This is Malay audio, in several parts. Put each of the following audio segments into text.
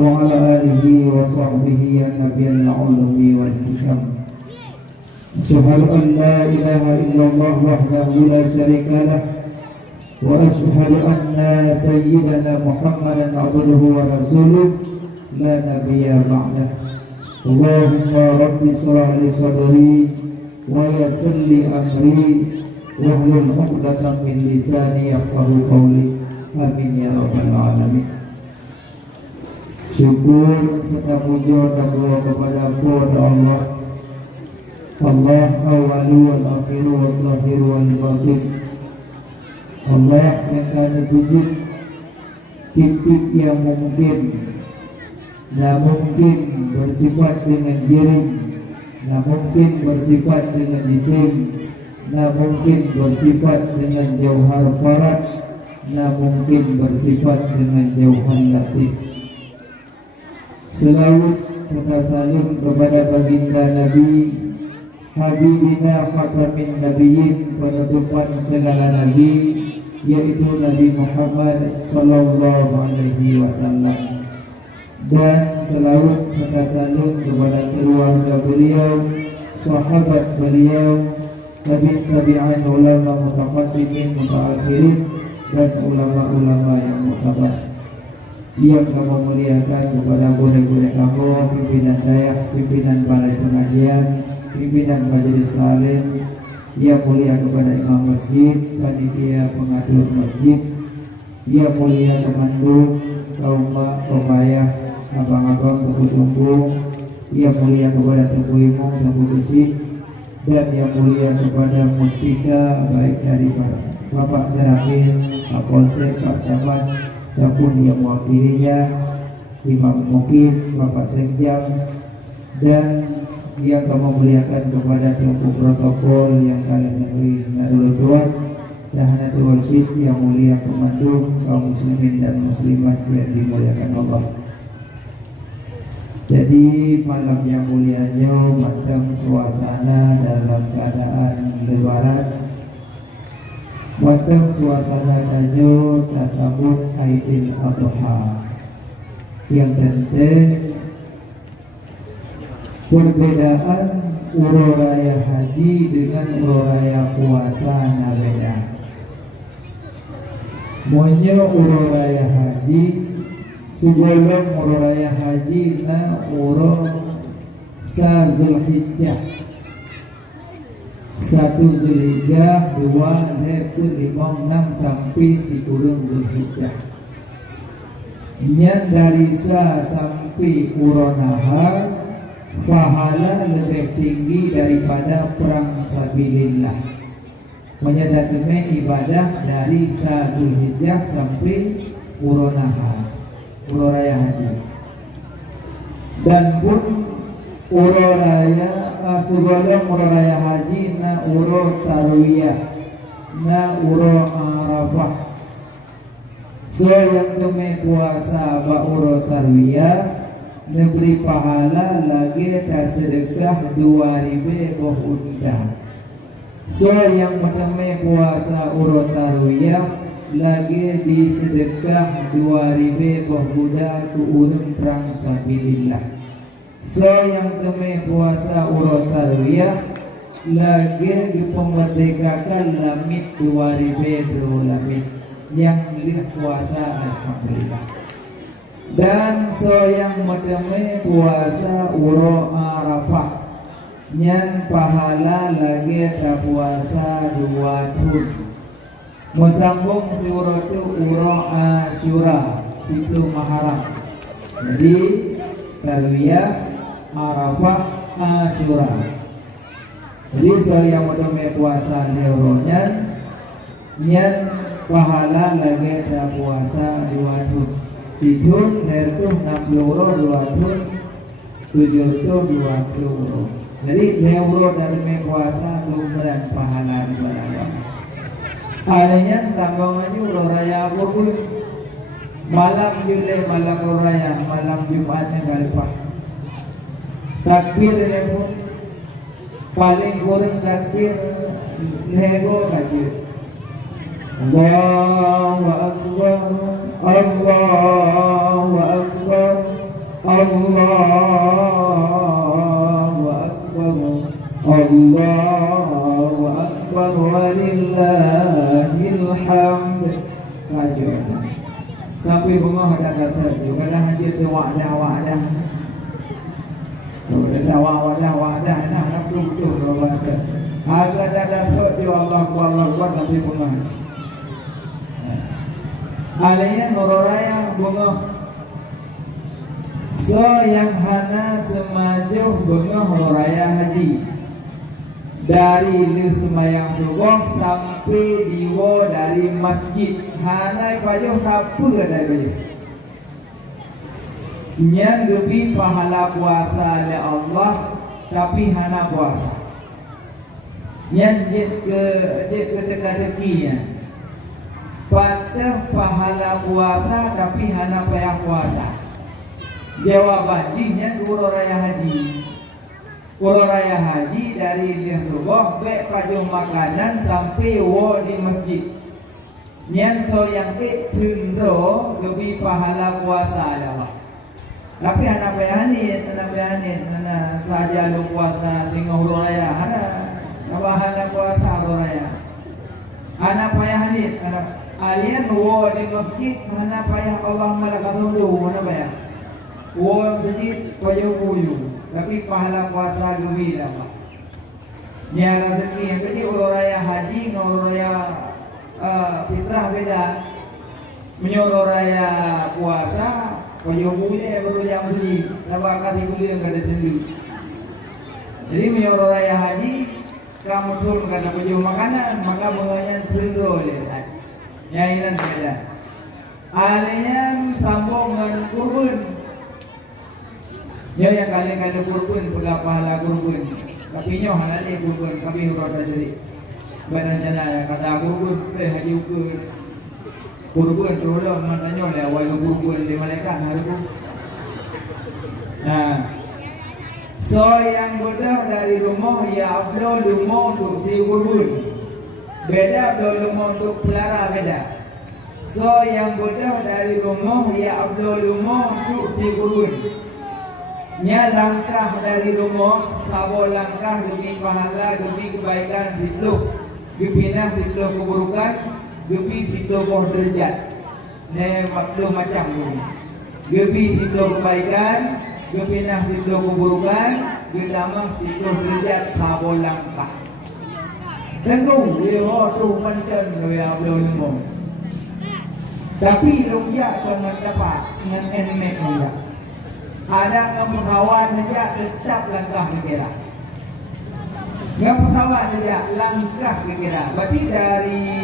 وعلى آله وصحبه النبي العلم والحكم. أشهد أن لا إله إلا الله وحده لا شريك له وأشهد أن سيدنا محمدا عبده ورسوله لا نبي بعده. اللهم رب اشرح لي صدري ويسر لي أمري واحلل عقدة من لساني يفقهوا قولي. Amin ya rabbal alamin. Syukur serta puja dan doa kepada Allah, Allah awalu wal akhiru wal zahiru wal batin. Allah yang kami puji, titik yang mungkin, tak mungkin bersifat dengan jirim, tak mungkin bersifat dengan jisim, tak mungkin bersifat dengan jauhar farat, tak mungkin bersifat dengan jauhar latif. Selawat serta salam kepada baginda Nabi Habibina Khatamin Nabiyyin, penutupan segala Nabi, yaitu Nabi Muhammad Sallallahu Alaihi Wasallam. Dan selawat serta salam kepada keluarga beliau, sahabat beliau, tabi'in, ulama mutaqaddimin, mutaakhirin, dan ulama-ulama yang mutabar. Yang kamu muliakan kepada boleh-boleh kamu, pimpinan dayak, pimpinan balai pengajian, pimpinan majelis taklim, yang mulia kepada imam masjid, panitia pengatur masjid, yang mulia pemandu, kaum mak, ayah, abang-abang, tunggu-tunggu, yang mulia kepada tunggu imam, tunggu besi, dan yang mulia kepada mustika, baik dari Bapak Terakhir, Pak Polsek, Pak Camat, maupun yang mewakilinya, Imam Mukid, Bapak Sekjam, dan yang kamu muliakan kepada tunggu protokol yang kalian negeri Nadul Tuan dan Nadul Warsid, yang mulia pemandu kaum muslimin dan muslimat yang dimuliakan Allah. Jadi malam yang mulianya macam suasana dalam keadaan lebaran, macam suasana kanyo tasabut Aidil Adha, yang penting perbedaan uro raya haji dengan uro raya puasa na beda. Monya uro raya haji sebelum uro raya haji na uro sa Zulhijjah, 1 Zulhijjah, 2, 4, 5, 6 sampai si kurung Zulhijjah. Niat dari sa sampai uronahar, pahala lebih tinggi daripada perang sabilillah. Menyadari ibadah dari sa Zulhijjah sampai uronahar, uro raya haji. Dan pun uro raya sebelum uro raya haji na uro tarwiyah, na uro arafah. So yang demi puasa ba uro tarwiyah memberi pahala lagi tak sedekah 2.000 bohunda. So yang demi puasa uro tarwiyah lagi di sedekah 2.000 bohunda ku urang perang sabilillah. So yang demi puasa urut tarwiyah lagi dipemerdekakan lamit 2.000 lamit yang lihat puasa alhamdulillah. Dan so yang demi puasa urut arafah yang pahala lagi tak puasa 2 tahun. Mesambung si urut itu urut Asyura, 10 Muharram. Jadi tarwiyah, Arafah, Asyura. Jadi saya mau puasa neuronya, nyan pahala lagi ada puasa 2 tahun. Situn nertu 60 euro 2 tahun, 7 tahun 20 euro. Jadi neuro dari puasa kemudian pahala 2 tahun. Adanya tanggungannya ulo raya apa pun. Malam Julai, malam raya, malam Jumatnya galipah. Takbir lepo, paling kurang takbir lego kacir. Allahu Akbar, Allahu Akbar, Allahu Akbar, Allahu Akbar, walillahil hamd. Kacau. Tapi bengah ada kata juga dah haji tu wadah. Dah wadah nah nak betul bahasa. Agak ada sebut di Allah tapi bengah. Alainya nuraya bengah. So yang hana semajuh bengah raya haji. Dari semayang subuh sampai diwa dari masjid hana pajuh siapa dari pajuh. Yang lebih pahala puasa oleh Allah tapi hana puasa. Yang ke teka-tekinya patah pahala puasa tapi hana payah puasa. Jawabannya urut raya haji. Urut raya haji dari subuh baik pajuh makanan sampai wo di masjid. Yang so yang cenderung lebih pahala puasa adalah. Tapi anak bayanin, anak saja lu puasa tengah urut raya, anak puasa urut raya. Anak bayanin, anak alien wo di masjid, anak payah Allah malaikat dulu, mana payah? Wo masjid pajuh buyu. Tapi pahala puasa lebih lah. Ni ada rezeki yang tadi urut raya haji dengan urut raya fitrah beda. Menyuruh raya puasa, pajuh bulan baru jam sini. Nampak kali bulan kada sendiri. Jadi menyuruh raya haji, kamu turun kada pajuh makanan, maka mengenai cenderung dia. Nyairan beda. Alihnya sambung dengan kurban. Ya yang kalian ada kurban, pegah pahala kurban. Tapi nyoh halal kurban, kami urut sendiri. Badan jana kata kurban, haji ukur. Kurban tu lah, mana nyoh le awal kurban di malaikat hari tu. Nah, so yang bedah dari rumah ya ablo rumah untuk si kurban. Beda ablo rumah untuk pelara beda. So yang bedah dari rumah ya ablo rumah untuk si kurban. Nya langkah dari rumah, sabo langkah demi pahala, demi kebaikan dipeluk, dipinah dipeluk keburukan, demi dipeluk derajat. Ne waktu macam ni. Demi dipeluk kebaikan, dipinah dipeluk keburukan, dilama dipeluk derajat sabo langkah. Tengok dia tu macam dia belum nemu. Tapi rupiah jangan dapat dengan enek dia. Ada pesawat saja tetap langkah kira. Yang pesawat saja langkah kira. Berarti dari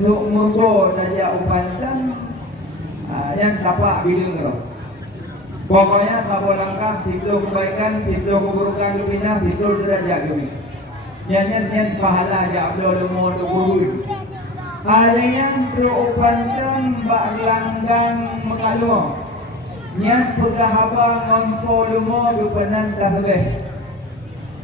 Murgo saja Upantan yang dapat bilang tu. Pokoknya sabo langkah, dipeluk kebaikan, dipeluk keburukan dipinah, dipeluk derajat kami. Yang pahala aja Abdul Lumur Kubur. Ada yang berupantan bak langgang mekaluang. Yang pegahaba ngompo lumo dupanan tasbih.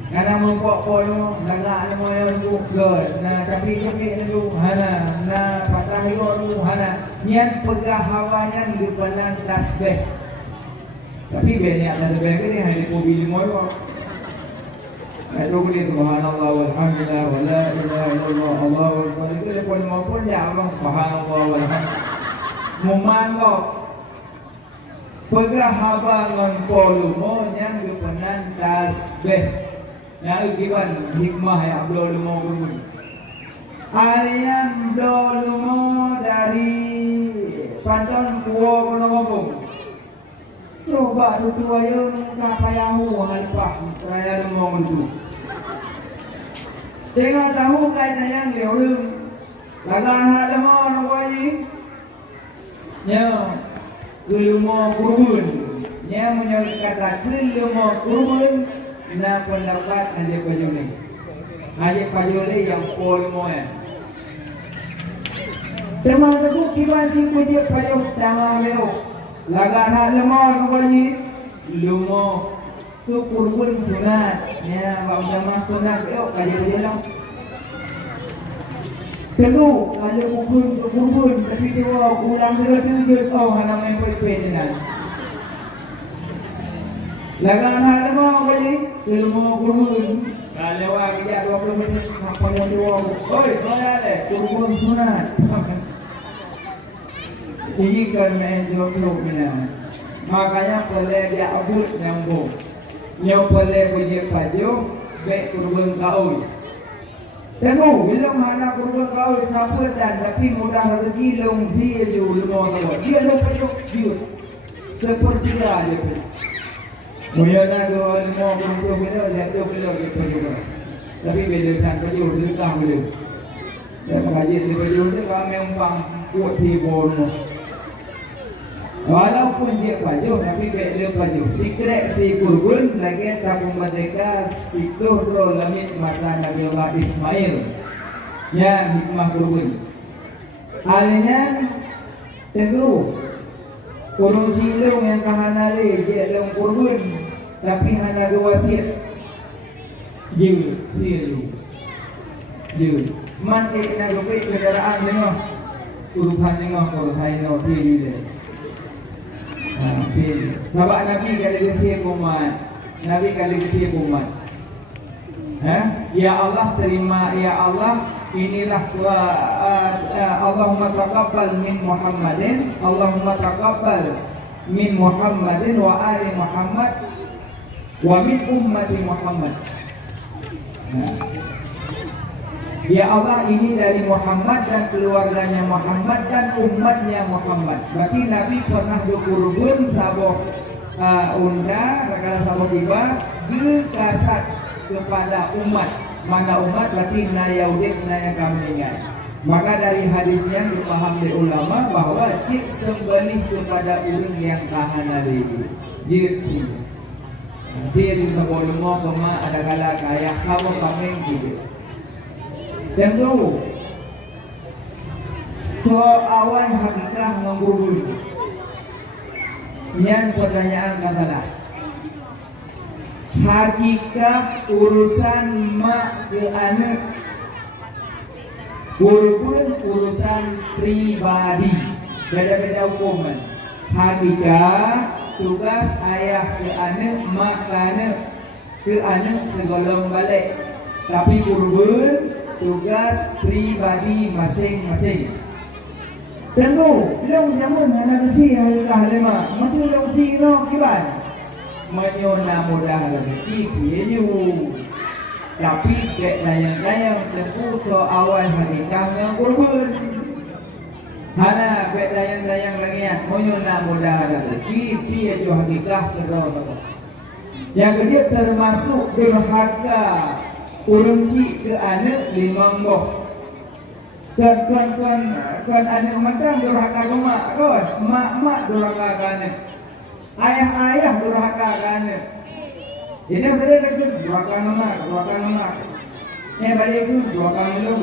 Karena ngompo lumo naga lumo yang gugel. Na capi-capi lu hana, na patah lu hana. Yang pegahabanya dupanan tasbih. Tapi banyak tasbih ni hari mobil moyo. Aduh ni subhanallah walhamdulillah wala ilaha illallah Allahu akbar. Itu pun maupun ya Allah subhanallah walhamdulillah. Memangok pegah habangan polumo yang dipenan tasbih. Yang ikiban hikmah ya Abdul Lumo Gurun. Alian Abdul Lumo dari Panton Kuo Gunung. Coba tutu ayo kapayahu ngalipah raya Lumo itu. Tengah tahu kaitan yang leulung. Lagan Lumo Nuwayi. Ya Lumo kurban, yang menyatakan Lumo kurban, na pendapat aja pajole yang polmo ya. Teman aku kiban sing puji pajo tangah leo, lagan Lumo nuwaji, Lumo tu kurban sunat, ya bang jamaah sunat leo kaji lang. Pero kalau kurban tapi dia ulang terus oh hana main pet-pet. Lagan hal mau beli, ilmu kurun. Kalau orang dia 20 minit, apa yang dua? Oi, saya deh, kurun sunat. Ini kan main jodoh benar. Makanya boleh dia abut nyambung. Yang boleh punya baju, baik kurun kau. Tengok, bila mana kurun kau siapa dan tapi mudah rezeki long zil lima tahun. Dia lupa dia. Seperti dia pun. Muyana go lima kurun bila lihat dia bila kita juga. Tapi bila kan baju sedekah bila. Dan kaji di baju tu kami umpang buat tibon. Walaupun dia baju tapi bila baju. Secret si kurban lagi tabung merdeka sikluh do lamit masa Nabi Allah Ismail. Ya hikmah kurban. Alnya tengok kurun silung yang kahanale dia dalam kurban tapi hana wasiat. Jiu. Man nak gopek kendaraan tengok. Urusan tengok urusan no dia. Sebab Nabi kali ketiak umat. Nabi kali ketiak umat. Ya Allah terima, ya Allah inilah Allahumma taqabbal min Muhammadin, Allahumma taqabbal min Muhammadin wa ali Muhammad wa min ummati Muhammad. Ya Allah ini dari Muhammad dan keluarganya Muhammad dan umatnya Muhammad. Berarti Nabi pernah berkurban saboh unda, rakala saboh bebas dikasat kepada umat. Mana umat berarti na Yahudi na yang kambingan. Maka dari hadisnya dipahami ulama bahwa tik sembelih kepada orang yang kahana lagi. Jadi dia juga boleh mau kema ada kala kaya kamu kambing juga. Yang tahu so awal hakikah menggurui. Yang pertanyaan katalah hakikah urusan mak ke anak walaupun urusan pribadi beda-beda hukuman. Hakikah tugas ayah ke anak, mak ke anak segolong balik. Tapi kurban tugas pribadi masing-masing. Tengok, long zaman anak kecil harga lema, masih long si no kiban. Menyona mudah lagi kiyu. Tapi dek layang-layang tempuh so awal hakikah yang kurban. Hana dek layang-layang lagian menyona mudah lagi kiyu jo hakikah terus. Yang kedua termasuk durhaka urunsi ke anak lima boh. Kan anak mentang durhaka ke mak kan, mak durhaka ke anak, ayah durhaka ke anak. Jadi saya kata durhaka ke mak. Balik itu durhaka dulu.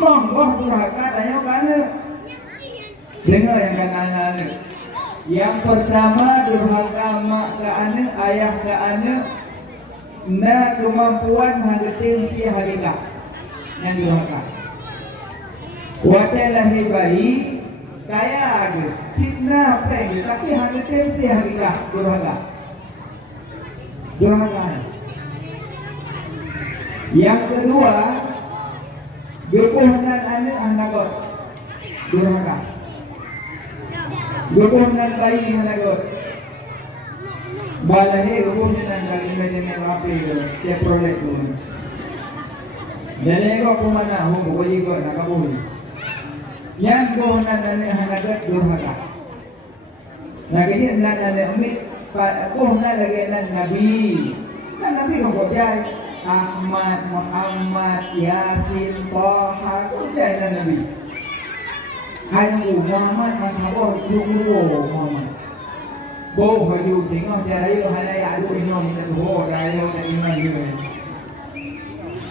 Boh durhaka tanya ke anak. Dengar yang kan anak. Yang pertama durhaka mak ke anak, ayah ke anak. Na kemampuan hageting si hakikah yang durhaka. Wadah lahir bayi kaya ada sidna peng tapi hageting si hakikah durhaka. Yang kedua gepuhanan anak hanagot durhaka. Gepuhanan bayi hanagot. Balai rumpunya dan kalian rapi ke proyek tu. Jadi kau kemana? Bukan juga nak kabur. Yang kau nak hanagat durhaka. Nak ini nak umit. Kau nak lagi nak Nabi. Nak Nabi kau jai. Ahmad, Muhammad, Yasin, Taha. Kau jai nak Nabi. Hanya Muhammad nak kabur. Muhammad. Bố phải dù sinh không cha thấy hay là ya đuổi nhau mình bố đây đâu tại vì mày người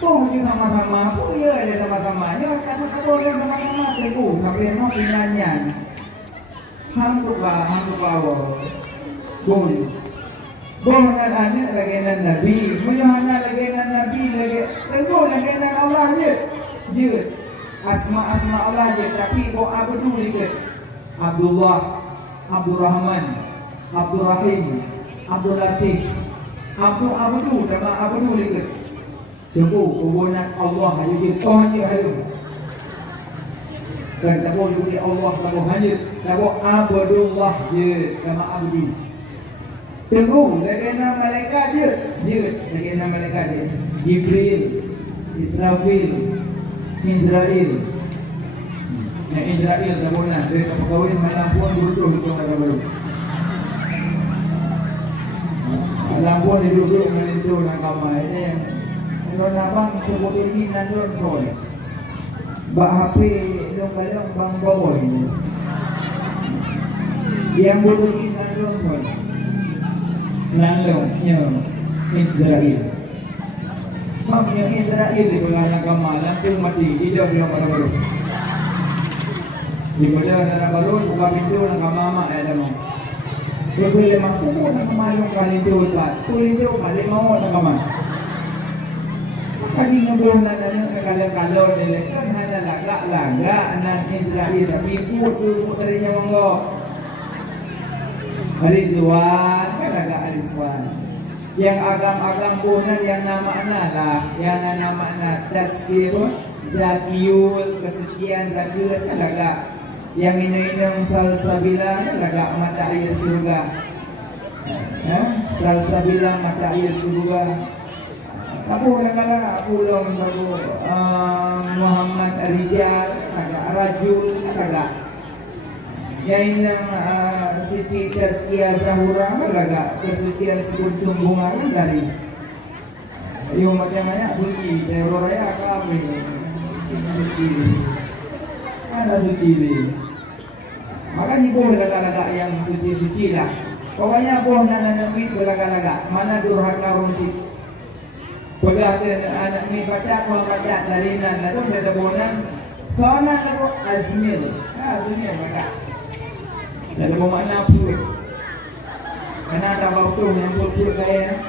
bố như sama-sama bố iya ada sama-sama ya kata bố yang sama-sama teguh sampai mau pinanya hampir bố nan anak lagi nan Nabi Muhammad lagi nan Nabi lagi teguh lagi nan Allah je asma Allah je tapi bố Abdul Abdullah Abdurrahman Abdul Rahim, Abdul Latif, Abdul Abdu, nama Abdu dekat. Tunggu hubungan Allah hanya dia Tuhan je halu. Dan tak boleh juga Allah tak boleh hanya, tak boleh Abdullah je nama Abdu. Tunggu lagi nama malaikat je lagi nama malaikat je. Jibril, Israfil, Israel. Yang Israel tak boleh nak dia tak berkahwin malam pun duduk ada baru. Malam pun dia duduk dengan itu nak kamar ini yang kalau abang cuba pergi nandun soal. Bak HP dong kadang bang bawa ini. Yang boleh pergi nandun soal. Nandun yang Israel. Mak yang Israel di belakang kamar lampu mati hidup yang baru. Di mana ada baru buka pintu nak kamar ada mau. Dia boleh mampu nak kamar kali itu tak. Boleh tu balik mau nak kamar. Kali nombor nak kalau kan hanya lagak anak Israel tapi put tadinya monggo. Rizwan kan agak Rizwan. Yang agam-agam punan yang nama-nama lah, yang nama-nama Tazkirun, Zakiyul, kesekian Zakiyul kan agak. Yang ini salsabila kan agak mata air surga. Salsabila mata air surga. Aku kadang-kadang pulang baru Muhammad Rijal, agak Rajul, agak. Yang Siti Tazkiyah Zahura, agak kesekian sekuntum bunga kan dari. Yung macam-macam suci, teror raya kami suci. Ada suci ni. Makanya boleh laga-laga yang suci-suci lah. Pokoknya boleh nak laga-laga. Mana durhaka runsik. Pegah anak ni baca dari nan lalu ada bonan sana lalu azmil baca ada bermakna pur karena ada waktu yang pur kaya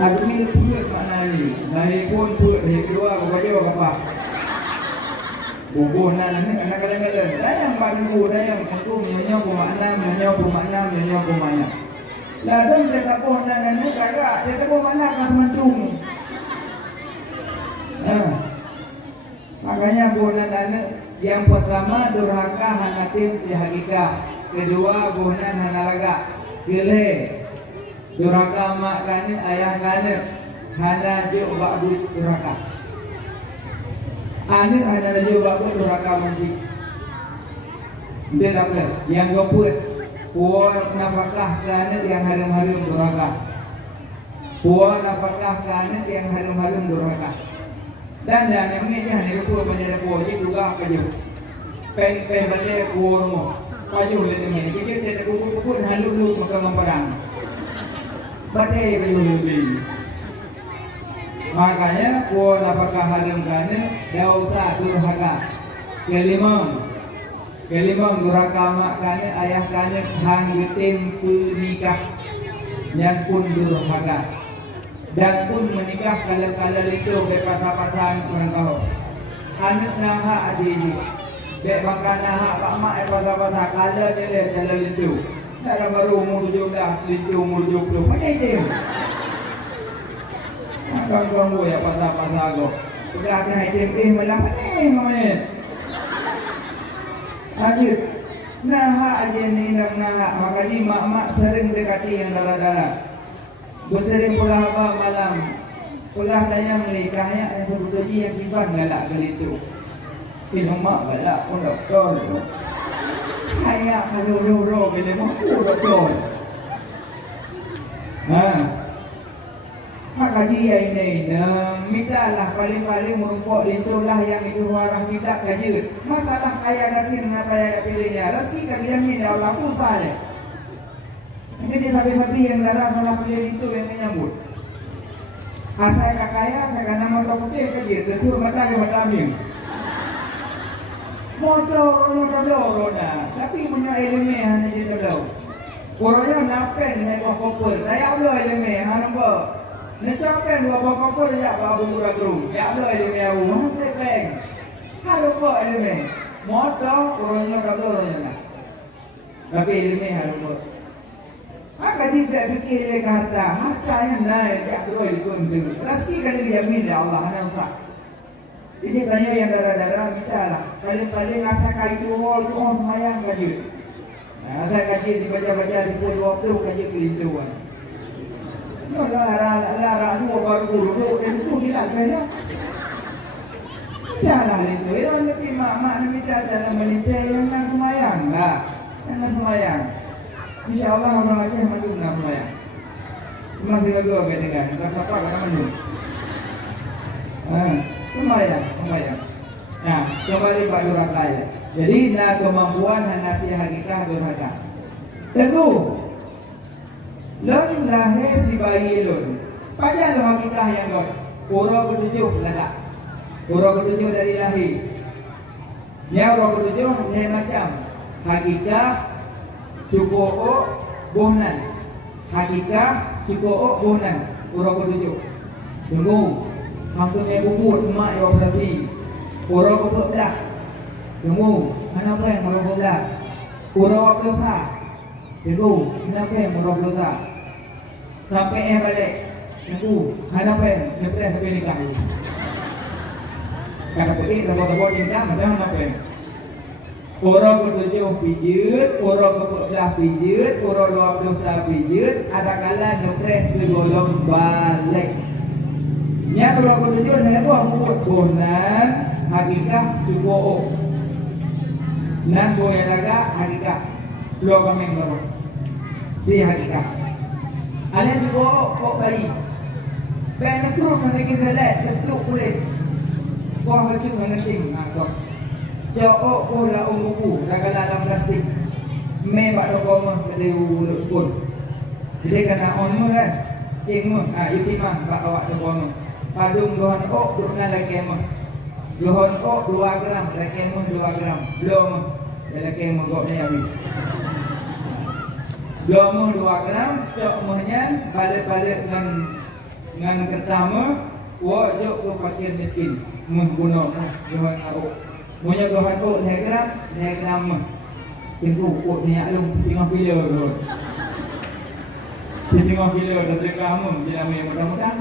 azmil pur makna ni dari pun pur dari kedua kepada apa bonan ni anak kadang-kadang yang paling mudah yang aku menyok bermakna ladang dia tak boleh nak kagak dia tak boleh mana kan mendung. Makanya bulan anak yang pertama durhaka hanatin si hakikah, kedua bulan hanalaga gele durhaka mak kana ayah kana hana je ba'du durhaka anak hana je ba'du durhaka masih dia tak boleh yang goput puan nafkah kana yang harum-harum durhaka. Puan nafkah kana yang harum-harum durhaka. Dan yang ini hanya puan banyak puan ini juga kaju. Peng banyak puan mo. Kaju le ni. Kita tidak puan halu makan memperang. Badai beli. Makanya puan nafkah harum kana dosa durhaka. Kelima durhaka mak kana ayah kana hang getim nikah yang pun durhaka dan pun menikah kala-kala itu berpatah-patahan orang kau anak naha aji dek makan naha pak mak patah-patah kala dia jalan itu dah baru umur 17 itu umur 20 mana dia akan gua ya patah-patah go sudah ada item malah mana Lanjut, naha aja ni naha, makanya mak-mak sering dekati yang darah-darah. Bersering pula apa malam, pula daya menikahnya yang sebetulnya yang kiban galak kali itu. Ini mak galak pun doktor. Kayak kalau doro gini mampu doktor. Maka dia ini mintalah paling-paling merumpuk lintulah yang itu warah tidak kajut. Masalah kaya kasih dengan kaya pilihnya. Rezeki kalian ini Allah pun sahaja. Jadi sapi-sapi yang darah malah pilih itu yang menyambut. Asal kakaya, saya nama motor putih ke dia. Tentu mata ke mata aming. Motor dah. Tapi punya elemen hanya je terlalu. Orangnya napen naik koper. Saya Allah elemen hanya nampak. Nacapen dua pokok saja babu murah gerung. Ya Allah elemen aku masih peng. Kalau kau elemen, motor orangnya kalau orangnya nak. Tapi ilmu harus. Maka jika fikir le harta yang naik dia terus dikunjung. Rezeki kan dijamin oleh Allah, hanya usah. Ini tanya yang darah-darah minta lah. Paling-paling asal kayu itu semayang kaji. Asal kaji dibaca-baca di puluh 20 kaji kelintuan. Ini lara dua baru dulu dan itu tidak kena. Tidaklah itu. Itu nanti mak minta sana melinta yang nak semayang lah, yang nak semayang. InsyaAllah orang Aceh maju nak semayang. Memang tidak gua dengan kata apa kata maju. Semayang. Nah, kembali Pak Durhaka. Jadi, kemampuan nasi hakikah durhaka. Tentu, lon lahir si bayi lon. Pada hakikah yang lon. Pura ketujuh lagak. Pura ketujuh dari lahir. Ya, pura ketujuh ni macam hakikah cukup bohnan. Hakikah cukup bohnan. Pura ketujuh. Tunggu. Maksudnya bubut emak yang berarti Pura bubut dah. Tunggu. Kenapa yang pura bubut dah? Pura dosa. Tunggu. Kenapa yang pura dosa? Sampai balik. Tunggu. Kenapa yang lepas sampai nikah? Kata pergi tebak-tebak nikah macam kenapa yang? Pura ketujuh pijut, pura bubut dah pijut, pura dosa pijut. Ada kala lepas sebelum balik. Yang berapa tujuan saya buat buat bonan hakikah cukup. Nan boleh laga hakikah. Dua kami berapa? Si hakikah. Alien cukup bayi. Bayi tu nanti kita lihat betul kulit. Buah kecil nanti nak. Cukup pula buku dalam plastik. Membak dokong dari ulut spoon. Jadi kena on mu kan? Cing mu. Itu mah bak awak dokong. Padung dohon ok dukna lagi mah. Dohon ok 2 gram, lagi mah 2 gram. Belum lagi mah kok ni habis. Belum 2 gram, cok mahnya balik-balik dengan pertama, wajib tu fakir miskin. Menggunakan dohon ok. Punya dohon ok 2 gram mah. Tengok ok sinyak lu tengah pila tu. Tengah pila dah terkamu, tidak main mudah-mudahan.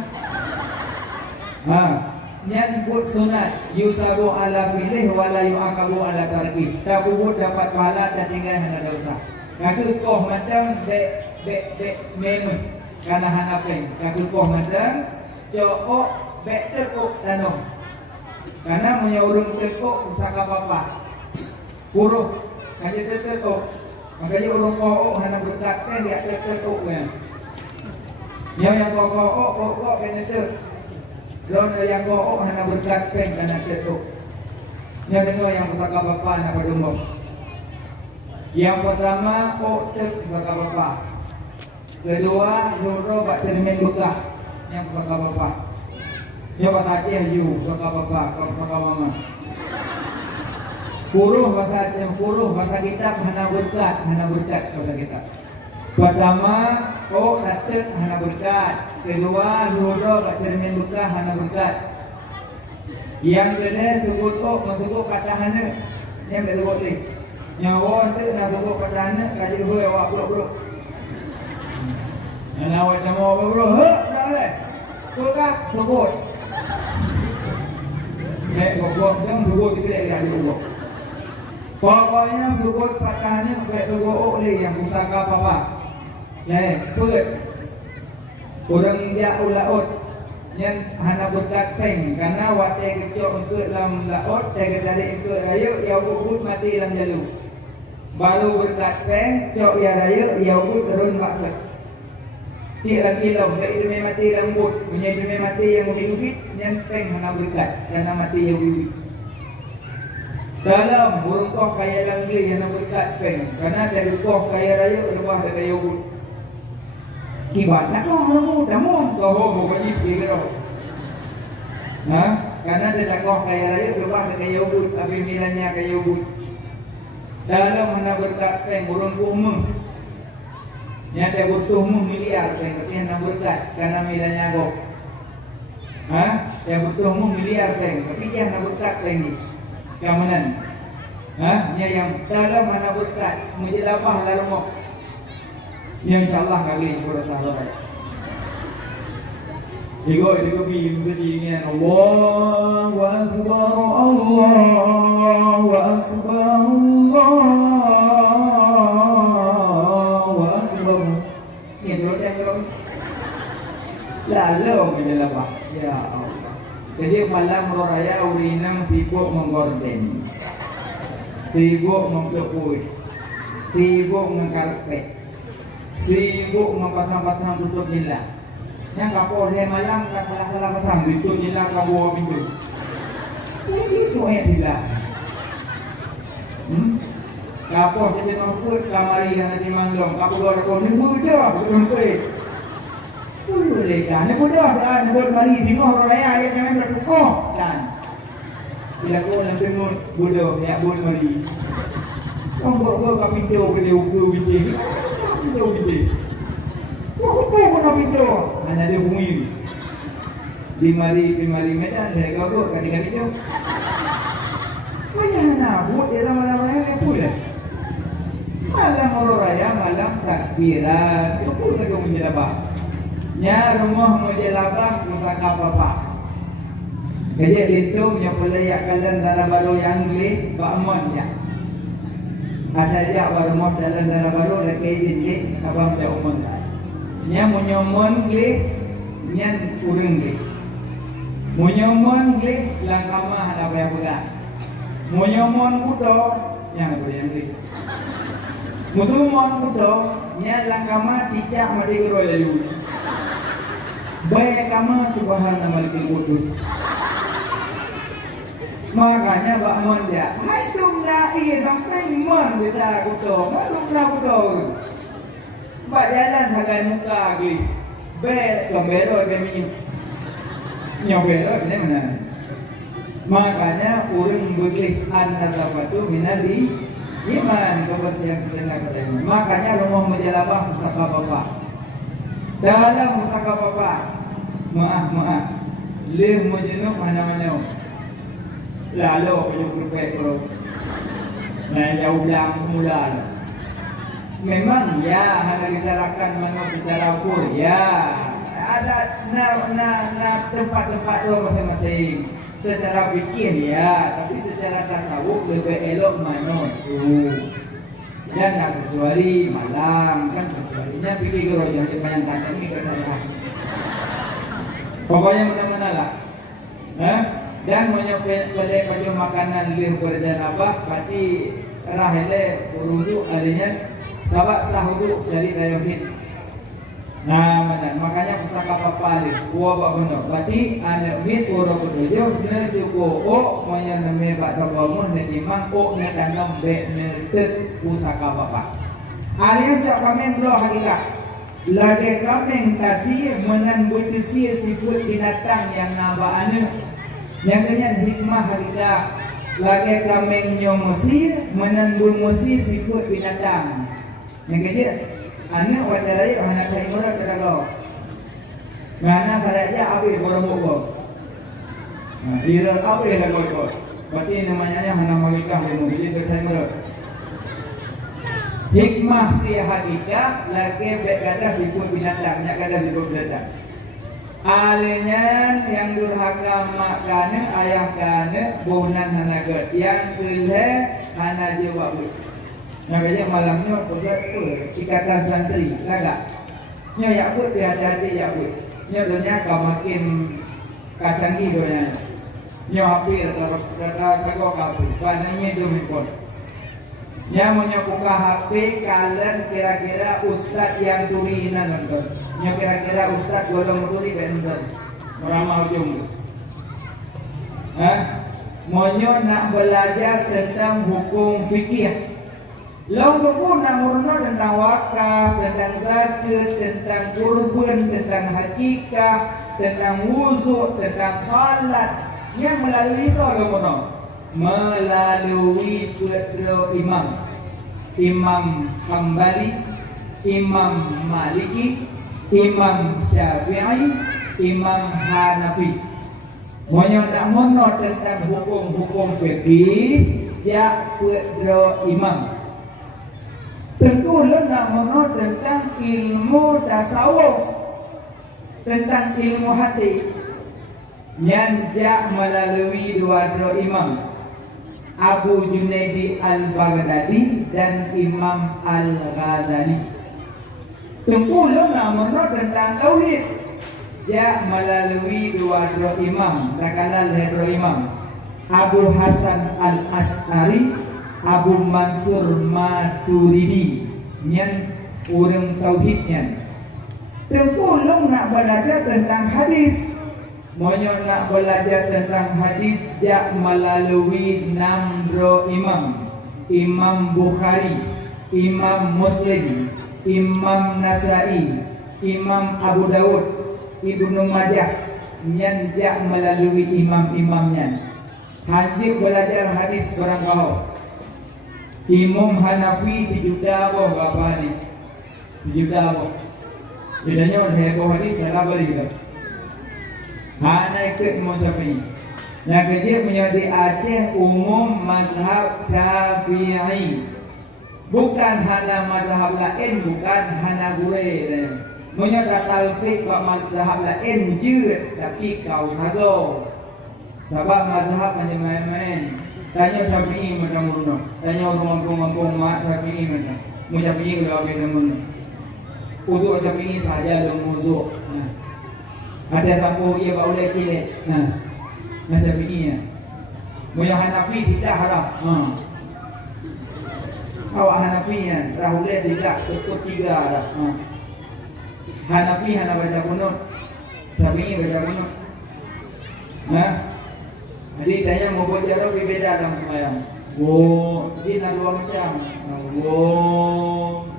Yang buat sunat yusabu ala filih wala yu'akabu ala tarkih. Tak buat dapat pahala dan tinggal hana dosa. Kaku koh macam be memang kana hana peng. Kaku koh macam cook be tekuk tanong. Karena menyurung tekuk usaka papa. Puruh kaje tekuk. Makanya urung kook hana berkat teh dia tekuk kan. Yang kook benetek. Lawan yang kook hana berkat peng kana tetuk. Yang kedua yang pusaka bapa nak padumbo. Yang pertama tek pusaka bapa. Kedua nuro bak cermin bekah yang pusaka bapa. Yang Aceh yu pusaka bapa, pusaka mama. Puruh bahasa Aceh, puruh bahasa kitab hana berkat bahasa kitab. Pertama tek hana berkat. Kedua, nuro kat cermin bekah hana berkat. Yang kedua, sebut masuk kata hana. Yang tak sebut ni. Nyawa tu nak sebut kata hana, kaji gue awak bro. Yang awak nama apa bro? Tak boleh. Kau kak sebut. Baik kau jangan sebut kita tidak sebut. Pokoknya sebut kata hana, baik sebut oleh yang pusaka papa. Put. Orang dia ulaut yang hana berkat peng karena watai kecok untuk dalam laut tega dari itu raya ia ubud mati dalam jalur baru berkat peng cok ya raya ia ubud turun baksa tidak lagi lom baik demi mati dalam ubud punya demi mati yang ubid yang peng hana berkat karena mati yang ubid dalam burung koh kaya langli hana berkat peng karena dari koh kaya raya lebah dari ubud kibat nak kau dah mau kau wajib pergi kau. Karena dia kau kaya raya berubah kaya ubud, tapi milanya kaya ubud. Dalam mana berkat peng burung kumung, yang dia butuh miliar peng, tapi hana berkat karena milanya kau. Dia butuh miliar peng, tapi dia hana berkat peng ni. Sekamanan. Nya yang dalam mana berkat menjelabah dalam mak. Nya insyaallah kali boleh tahu. Digo bi mujinya Allahu akbar Allahu akbar Allahu akbar. Ni tu dia tu. Lalu menjelabah. Ya Allah. Jadi malam raya urinang sibuk menggorden. Sibuk mengkepui, sibuk mengkarpet, sibuk mempasang-pasang tutup jendela. Yang kapor dia malam tak salah-salah pasang tutup jendela kau bawa pintu. Itu ayat tidak. Kapor saya tengok put kamari dan nanti manglong. Kapor dua kapor ni mudah, betul betul. Boleh kan? Ni mudah kan? Buat mari tengok orang raya yang jangan berpukul dan. Bila kau nak tengok bodoh nak bon mari. Kau buat kat pintu ke dia ukur pintu. Pintu pintu. Kau nak pintu. Mana dia bunyi. Di mari Medan saya kau buat kat pintu. Banyak nak buat dia malam raya ni pun. Malam raya malam takbiran. Itu pun kau menjelabah. Nya rumah menjelabah musaka papa. Kaya itu yang pelayak kalian dalam baru yang Angli Bakmon ya. Ada je baru jalan dalam baru lagi di abang dia umum. Nya munyomon Angli, nya urang Angli. Munyomon Angli langkama ada apa pula. Munyomon kudo nya urang Angli. Musumon kudo nya langkama cicak mati guru lalu. Baik kama subhana malikul qudus. Makanya Pak Mon dia, hai dum lai sampai mon kita kudo, malum na kudo. Pak jalan hagai muka lagi. Kembero kami. Nyobero ini mana? Makanya urang beglih an-nazafatu minali iman kebersihan segenap badan. Makanya rumah menjelabah musaka bapa. Dalam musaka bapa, maaf, leh menjenuk mana-mana. Lalu punya kurpet bro. Nah jauh belang mula. Memang ya hanya disalahkan manusia secara full ya. Ada tempat-tempat tu masing-masing. Secara fikir ya, tapi secara tasawuf lebih elok mana tu. Dan nak kecuali malam kan kecualinya fikir kalau jangan banyak tanya ni kata. Pokoknya mana-mana lah. Dan menyebut balik baju makanan lim berjanabah berarti rahile urusu adanya sabak sahudu jadi dayohid. Nah, makanya pusaka papa ni buah bak benar. Berarti anak mit orang bertujuh ne cukup ok moya neme bak dokomun ne dimang ok ne dalam be ne tet pusaka papa. Alien cak kami belum hakikat. Lagi kami kasih menan berkesi sifat binatang yang nama ane. Yang kanya hikmah hakikat. Lagi kami nyomosi menandung mosi sifat binatang. Yang kaya anak wadarai anak kai murah teragau. Mana karaja abe boromoko. Ira abe lagoiko. Berarti namanya hana malikah ilmu bilik kai murah. Hikmah si hakikat lagi berkata sifat binatang, nya kada sifat binatang. Alenya yang durhaka makana ayah kana bohnan hanagat yang keleh hana jawab. Makanya malamnya boleh ikatan santri laga. Nya ya buat dia hati ya buat. Nya donya kau makin kacangi donya. Nya hafir kata kau kapur. Pananya tu mikot. Nya punya buka HP kalian kira-kira ustad yang turinan nonton. Nya kira-kira ustad golong turi dan nonton. Meramah ujung. Monyo nak belajar tentang hukum fikih. Lalu pun nak murno tentang wakaf, tentang zakat, tentang kurban, tentang hakikah, tentang wudhu, tentang salat. Yang melalui soal murno. Melalui kedua Imam Hambali, Imam Maliki, Imam Syafi'i, Imam Hanafi. Banyak nak menot tentang hukum-hukum fikih jak pedro imam. Tentu nak mengenal tentang ilmu tasawuf, tentang ilmu hati yang jak melalui dua imam, Abu Junaidi Al-Baghdadi dan Imam Al-Ghazali. Tentu nak mengenal tentang tauhid jak melalui dua imam, terkenal dua imam, Abu Hasan Al-Ash'ari, Abu Mansur Maturidi, yang orang tauhidnya. Tentu nak belajar tentang hadis, monyok nak belajar tentang hadis jak melalui 6 imam, Imam Bukhari, Imam Muslim, Imam Nasai, Imam Abu Dawud, Ibnu Majah, yang jak melalui imam-imamnya. Hajib belajar hadis orang kau. Imam Hanafi 7 juta berapa ni? 7 juta apa? Bedanya orang heboh hadis tak kabar juga. Hana ikut Imam Syafi'i. Nak kerja menjadi Aceh umum mazhab Syafi'i. Bukan hana mazhab lain, bukan hana gure. Menjadi talfik buat mazhab lain je, tapi kau sago. Sebab mazhab macam main-main. Tanya Syafi'i macam mana? Tanya orang kampung-kampung mak Syafi'i macam. Mu Syafi'i kalau macam mana? Untuk Syafi'i saja ada muzuk. Ada tampu ia bawa oleh cilik. Nah Syafi'i ya. Mu yang Hanafi tidak haram. Awak Hanafi ya, rahuleh tidak sepertiga ada. Hanafi hana baca kunut. Syafi'i baca kunut. Jadi tanya mau buat jarak berbeda dalam sembahyang. Oh, dia nak dua macam. Oh,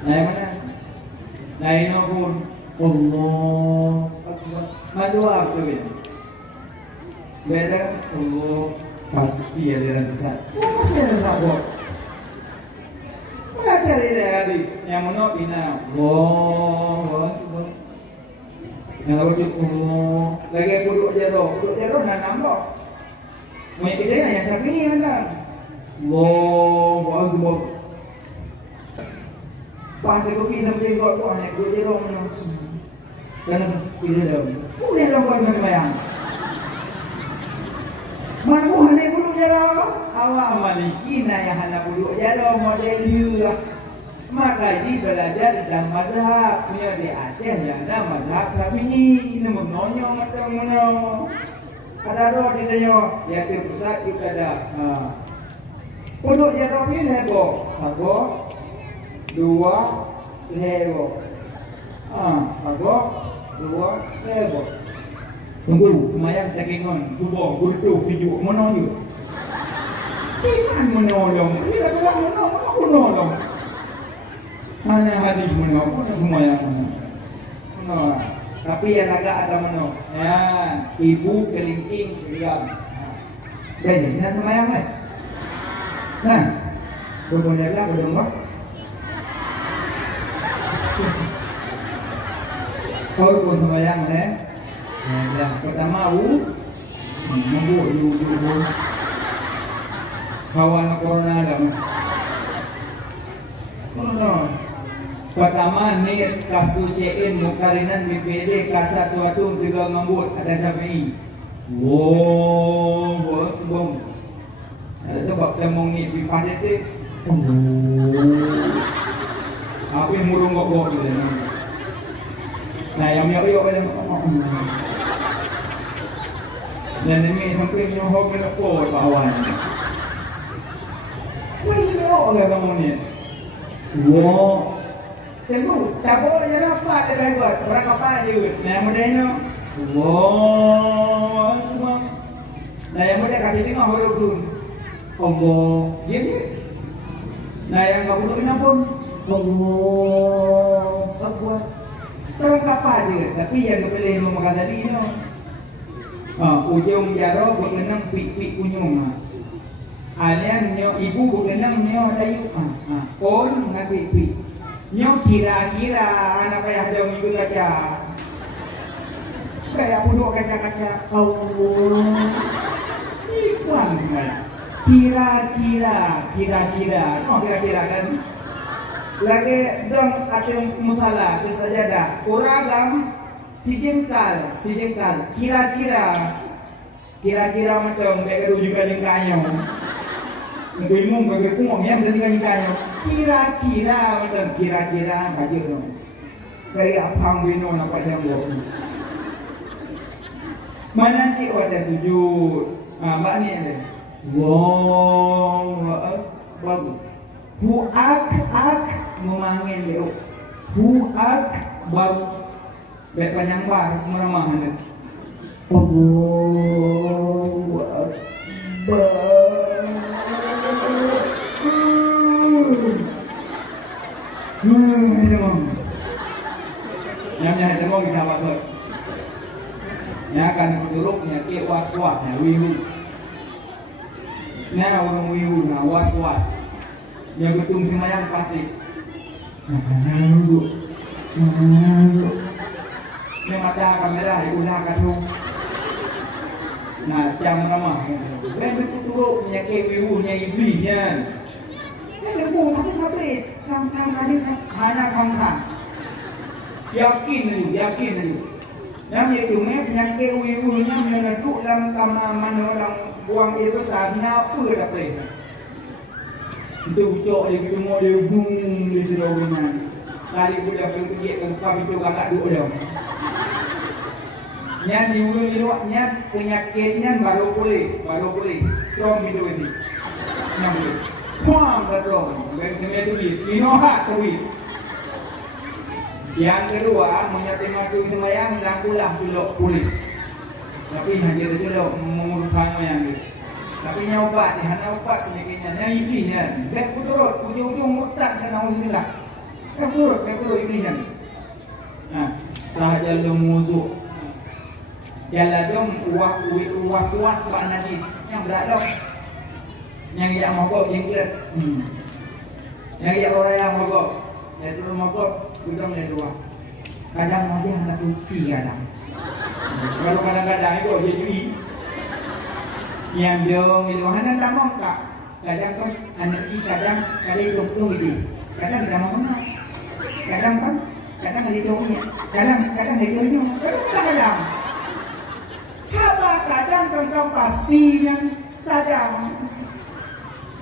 nah yang mana? Nah ini pun Allah. Madu apa tu ya? Beda. Allah pasti ada rasa sesat. Oh masih ada sabot. Mana cari dia hadis? Yang mana bina? Allah. Yang wujud Allah. Lagi duduk jaro nak nambah. Banyak dia yang Syafi'i mana? Allahu Akbar. Pakai kopi sampai kau tu hanya duduk jaro mana? Jangan pilih dalam. Boleh dalam kau sembahyang. Mana kau hanya duduk jaro? Awak Maliki nak yang hanya duduk jaro model dia. Maka di belajar dan mazhab punya di Aceh yang ada mazhab Syafi'i ini menonyong atau mana ada roh di dayo ya ke pusat kita ada untuk jadwal ini lebo sabo dua lebo sabo dua lebo tunggu semayang dagingon tubuh gurtu fijuk menonyong kita menolong kita bilang menolong mana hadis menolak semua yang menolak. Tapi yang agak ada menolak. Ya, ibu kelingking diam. Baik, nak semayang lah. Nah, boleh lah, boleh mbak. Kau pun semayang lah. Yang pertama mabuk you kawan corona dah. Corona. Pertama ni kasu CN mukarinan BPD kasat suatu juga ngambut ada Syafi'i. Wow, bom. Ada bab temong ni pipah detik. Api murung gok tu dia. Nah, yang yo pada dan ini sampai nyohok kena pot bawan. Wis yo ke kamu ni. Wow. Tengok, tak boleh dapat lebih kuat. Orang kapal je. Nah, modelnya. Wow. Nah, yang model kaki tengah baru turun. Allah. Yes. Nah, yang kau duduk kenapa? Allah. Kuat. Orang kapal je. Tapi yang kepilih memakan tadi ni. Ujung jaro berkenang pik-pik kunyung. Alian ibu berkenang nyo dayu. On dengan pik-pik. Nyo kira-kira anak payah dia mengikut kaca. Kayak puduk kaca-kaca. Allah. Ikhwan sebenarnya. kira-kira, no kira-kira kan? Lagi dong ada musalah di sajadah. Uragam si jengkal, kira-kira macam mereka juga jengkanya. Bingung bagi kumong ya berarti jengkanya. Kira-kira baju dong. Kayak apang bino nampak jambok. Mana cik ada sujud? Mbak ni ada. Wow, bagus. Huak memanggil dia. Huak bagus. Baik panjang bar meramah ada. Allahu Akbar. Yang demam kita buat. Yang akan berduruknya was-was, wihu. Nah orang wihu, was-was. Yang betul semayang pasti. Nanggu. Yang ada kamera, udah kadung. Nah jam ramah. Yang betul turuknya wihunya iblisnya. Yang lebu tapi kang kali mana kang. Yakin itu. Yang itu penyakit wiwunya meneduk dalam tamaman orang buang air besar apa dapat. Itu ucok dia ketemu dia bung di seluruhnya. Kali budak pergi ke kau itu kakak duk dah. Nya diulung-ulungnya penyakitnya baru pulih. Rom itu ini. Nampak. Kuam betul. Kami tulis inohat tulis. Yang kedua, menyati-mati semayang dan ulah dulu pulih. Tapi hanya dia dulu menguruskan semayang itu. Tapi nyobat, hanya ubat penyakitnya, yang iblisnya. Baik turut, ujung-ujung mutlak dan na'udzubillah. Baik turut iblisnya. Nah, sahaja lu muzuk. Jalan dong, was-was bak najis. Yang berat dong. Yang ia mogok, yang berat. Yang ia orang yang mogok. Yang turun mogok. Gudang yang dua. Kadang aja anak suci kadang. Kalau kadang-kadang itu dia jui. Yang dong itu anak tak mau tak. Kadang kan anak ini kadang itu. Kadang tidak mau kenal. Kadang itu. Kadang itu. Kadang. Kadang kau pasti yang kadang.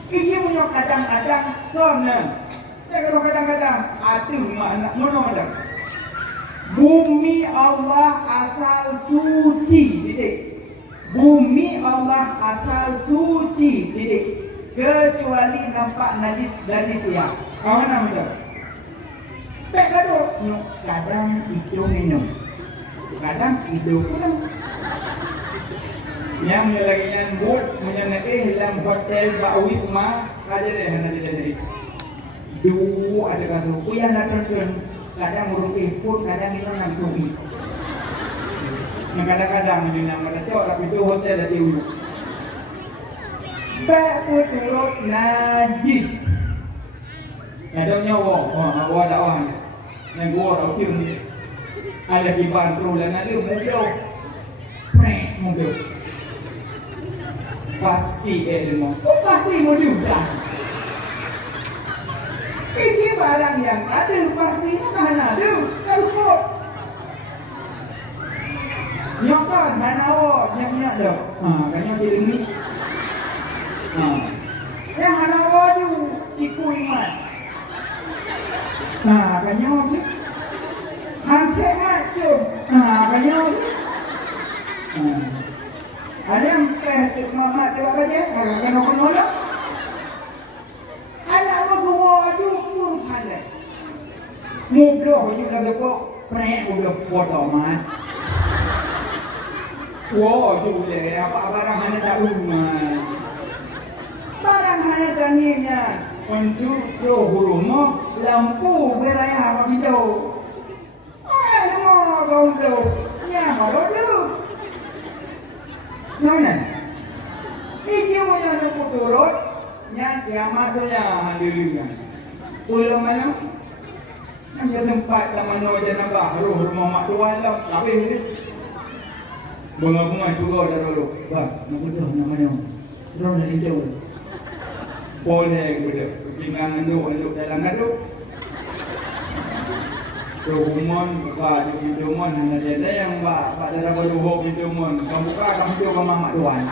Iji punya kadang-kadang kau kalau kadang-kadang aduh anak mana ada. Bumi Allah asal suci, titik. Bumi Allah asal suci, titik. Kecuali nampak najis ya. Kawan nama tak kado, kadang itu minum, kadang itu kurang. Yang menyelaginya buat menyenai dalam hotel Wisma, aja deh. Dulu ada kata kuyah nak turun, kadang merupih pun, kadang itu nak turun. Kadang-kadang ini nak ada cok, tapi itu hotel ada ulu. Baik turut najis. Ada nyawa, ada orang. Yang gua tahu ada kibar tu dan ada mobil. Pasti ilmu. Pasti mobil dah. Ini barang yang ada pastinya kan ada. Kalau kok nyokan mana awak nyak dah. Kanya jadi ni. Yang mana awak tu ikut iman. Kanya sih. Hansel macam. Kanya sih. Ada yang mama jawab aja. Kena lah. Anak gua tu pun salah. Mubloh itu dah lepas pernah mubloh potong mah. Wah tu le apa barang hanya tak rumah. Barang hanya tanginya untuk jauh rumah lampu beraya apa video. Semua kau tu ya baru tu. Mana? Ini punya nak turut. Yang kiamat tu yang hadirnya. Pulau mana? Yang tempat taman wajah baru rumah mak tuan lah. Tapi ni bunga-bunga juga dah dulu. Bah, nak betul namanya. Terus nak hijau. Boleh budak pinggang anduk dalam anduk. Rumon buka di pintu mon hanya dia yang pak dalam baru pintu mon. Kamu buka kamu pintu ke mama tuan.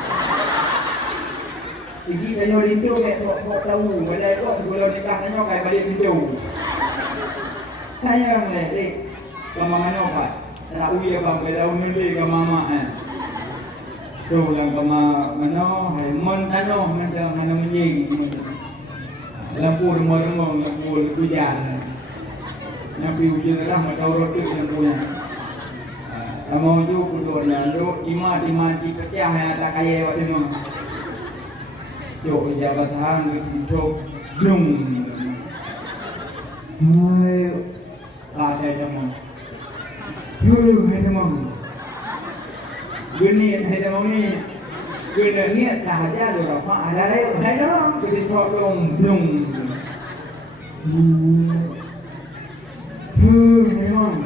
Iki kanyo rindu mek sok tahu badai kok sebelum nikah kanyo kai balik pintu. Saya melihat ke mama nyoba. Tak uya bang beda umili ke mama tu yang ke mano hai mon tano mendang hana menjing. Lampu rumah lampu hujan. Nabi ujian dah matau roti lampunya. Kamu ju kudonya do ima di pecah yang tak kaya waktu tu. Jok jabatan jok blung. Hai kata jamu. Hai jamu. Gini hai jamu ni. Gini ni sahaja do rafa ada hai dong kita jok blung. Memang.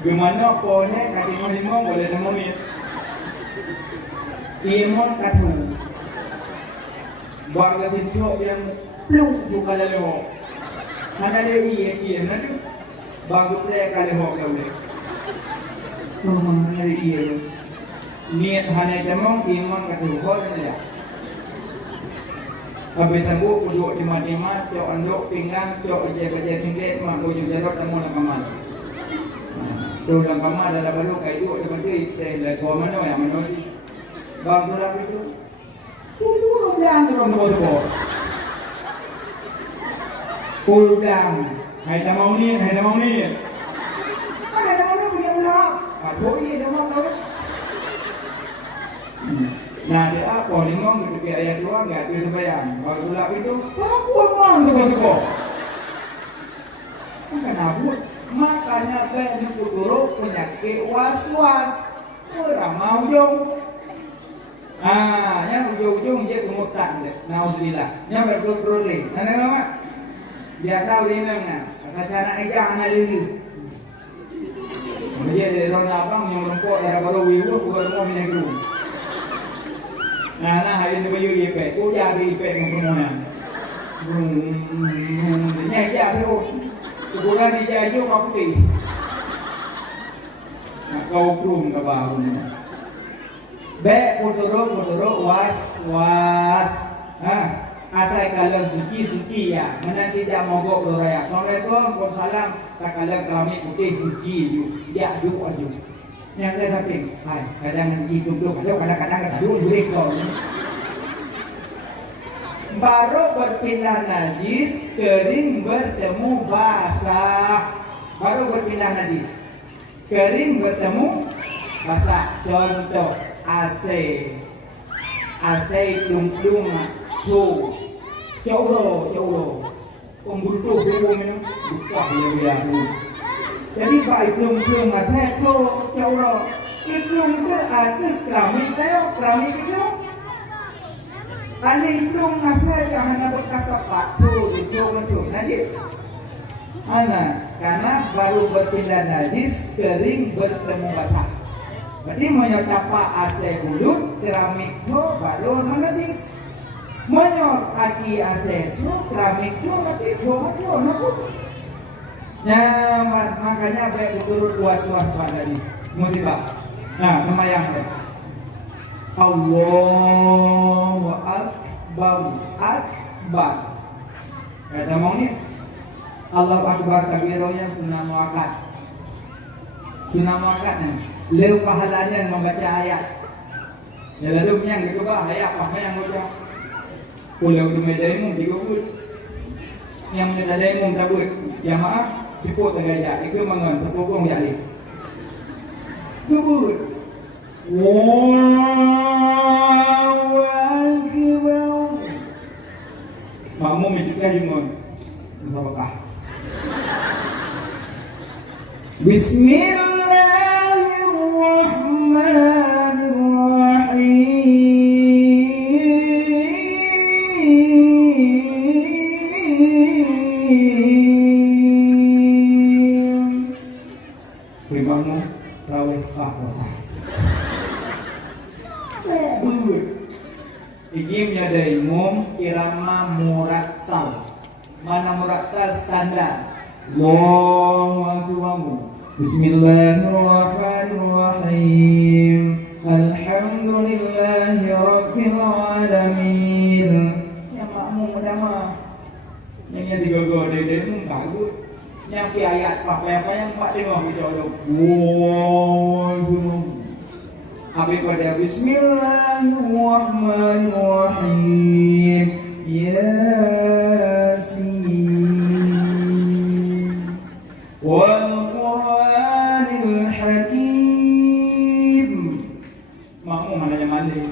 Gimana pohonnya kaki limau boleh nemu ni. Imon katu. Buat lagi jok yang peluk juga lalu. Mana dia iya nanti. Bang tu play kali hok lalu. Mana dia iya. Niat hanya jamong imon katu hok ni ya. Habis tangguh duduk di mana cok anduk pinggang cok kerja tingkat mak ujung jarot temu nak kamar. Tu dalam kamar dalam baru kai duduk depan dia dari kau mana yang mana ni. Bang tu lagi tu. Dulu bilang orang tua. Pulang. Hai dah mau ni. Hai dah mau ni punya nak. Apa ni dah mau kau? Nah dia apa ni ngomong di ayat 2 enggak dia sembahyang. Kalau gelap itu, buang mang tu. Kenapa? Makanya banyak turut penyakit was-was. Orang mau jom. Yang ujung-ujung dia kemutan deh. Nauzubillah. Yang berperoleh. Nana mak. Dia tahu dia nang. Kata cara ejak ana lulu. Dia dari orang abang yang rempok darah baru wiru bukan mau minyak dulu. Nah hari ni bayu dia pek, aku jadi pek mempunyai. Nyai tu, kemudian dia jauh aku ti. Nak kau kurung ke bawah ni. Bek motoro was. Asal kalau suci ya, mana tidak mogok doraya. Assalamualaikum, salam. Tak kalau kami putih suci ju, dia ju aju. Yang saya samping, kadang hidup kadang-kadang duit kau. Baru berpindah najis, kering bertemu basah. Baru berpindah najis, kering bertemu basah. Contoh AC plung tu, coro, pembutuh minum, buka dia tu. Jadi baik plung ada tu coro, plung tu ada keramik itu. Ani plung nasa cahana bekas sepatu itu najis. Karena baru berpindah najis, kering bertemu basah. Jadi menyotapa AC mulut, keramik itu baru menajis. Menyot kaki AC itu, keramik itu nanti nakut. Makanya baik turut was-was pada musibah. Nah, memayang deh. Allahu Akbar. Kata mau ni Allahu Akbar kabironya sunnah muakkad. Sunnah muakkad ni leu pahalanya membaca ayat. Ya lalu yang gitu bah ayat apa yang baca. Pulau tu medaimu digubut. Yang medaimu tabut. Ya maaf Tipuk tergajak, itu mangan, terpukung jali. Nubut. Allahu Akbar. Makmum mencegah juga. Musabakah. Bismillahirrahmanirrahim. Primamu raweh puasa. Buat. Igimnya dari mum irama murattal. Mana murattal standar. Allahu akbar. Bismillahirrahmanirrahim. Alhamdulillahi rabbil alamin. Yang makmum pertama. Yang digogo dede mum bagus. Yang pi ayat apa yang Pak tengok kita ada. Wow. Habis pada Bismillahirrahmanirrahim. Yasin wal Qur'anil Hakim. Makmum mana yang mandi.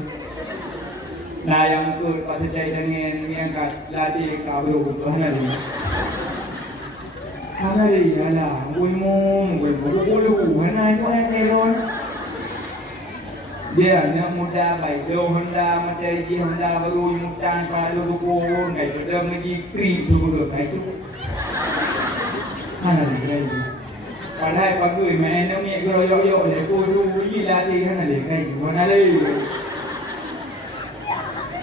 Nah yang ikut pada jai dengan yang kat latih kabro mana dia. Mana dia lah. Mum, bulu mana itu yang elon. Dia nak muda baik, do Honda macam ji Honda baru mutan kalau dukun, kayak sedang lagi krip dulu kayak itu. Mana dia itu? Padahal pagi main ni geroyok-yok le, kudu gila dia mana dia kayak itu, mana dia?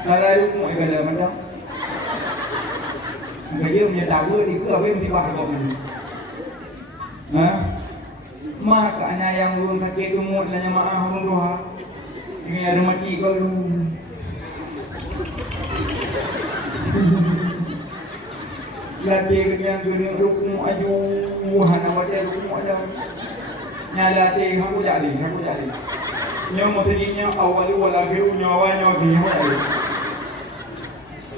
Kalau rumah kalau macam, kerja punya tahu di gua apa mesti faham ni. Mak anak yang belum sakit umur dan jemaah umroh. Ini ada mati kau dulu. Latih yang guna rukun aju, hana wajah rukun aja. Latih aku jadi. Nyawa maksudnya awal walakhiru nyawanya bihai.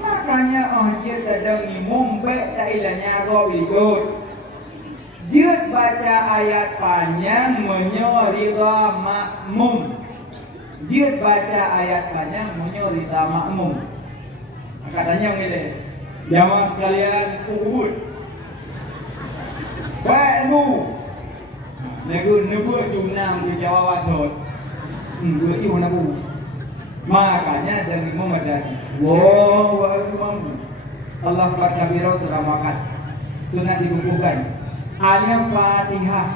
Makanya dia dadang ni mumpet tak ilahnya kau ikut. Dia baca ayat panjang menyorida makmum. Dia baca ayat panjang menyorida makmum. Katanya begini, jamaah sekalian kubur. Baikmu. Nubuat junang di Jawa Barat. Buat ibu nabu. Makanya dari Muhammad. Wow, Allah berkabirau surah makan. Sunat dikumpulkan. Yang Fatihah.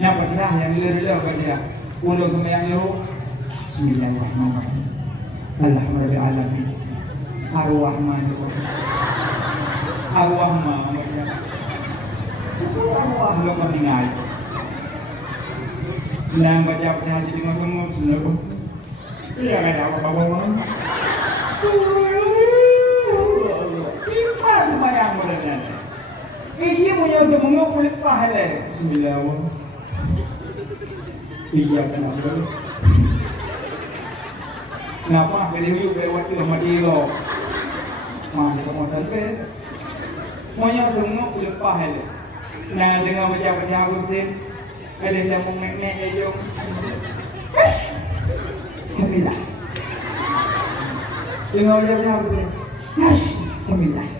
Yang Fatihah yang liru-liru Fatihah. Ulu kemayang liru. Bismillahirrahmanirrahim. Alhamdulillahirrahmanirrahim. Ar-Rahmanirrahim. Ar-Rahman. Arwah lo kami ngai. Nang baca Fatihah jadi semua sebenarnya. Iya ada apa-apa. Kita kemayang modern. Ini punya semua kulit pahala. Bismillahirrahmanirrahim. Iya kenapa? Kenapa? Kalau you berwaktu sama dia, mana kamu sampai? Punya semua kulit pahala. Nah dengan baca rutin, ada yang mau nek aja. Alhamdulillah. Dengan baca rutin. Alhamdulillah.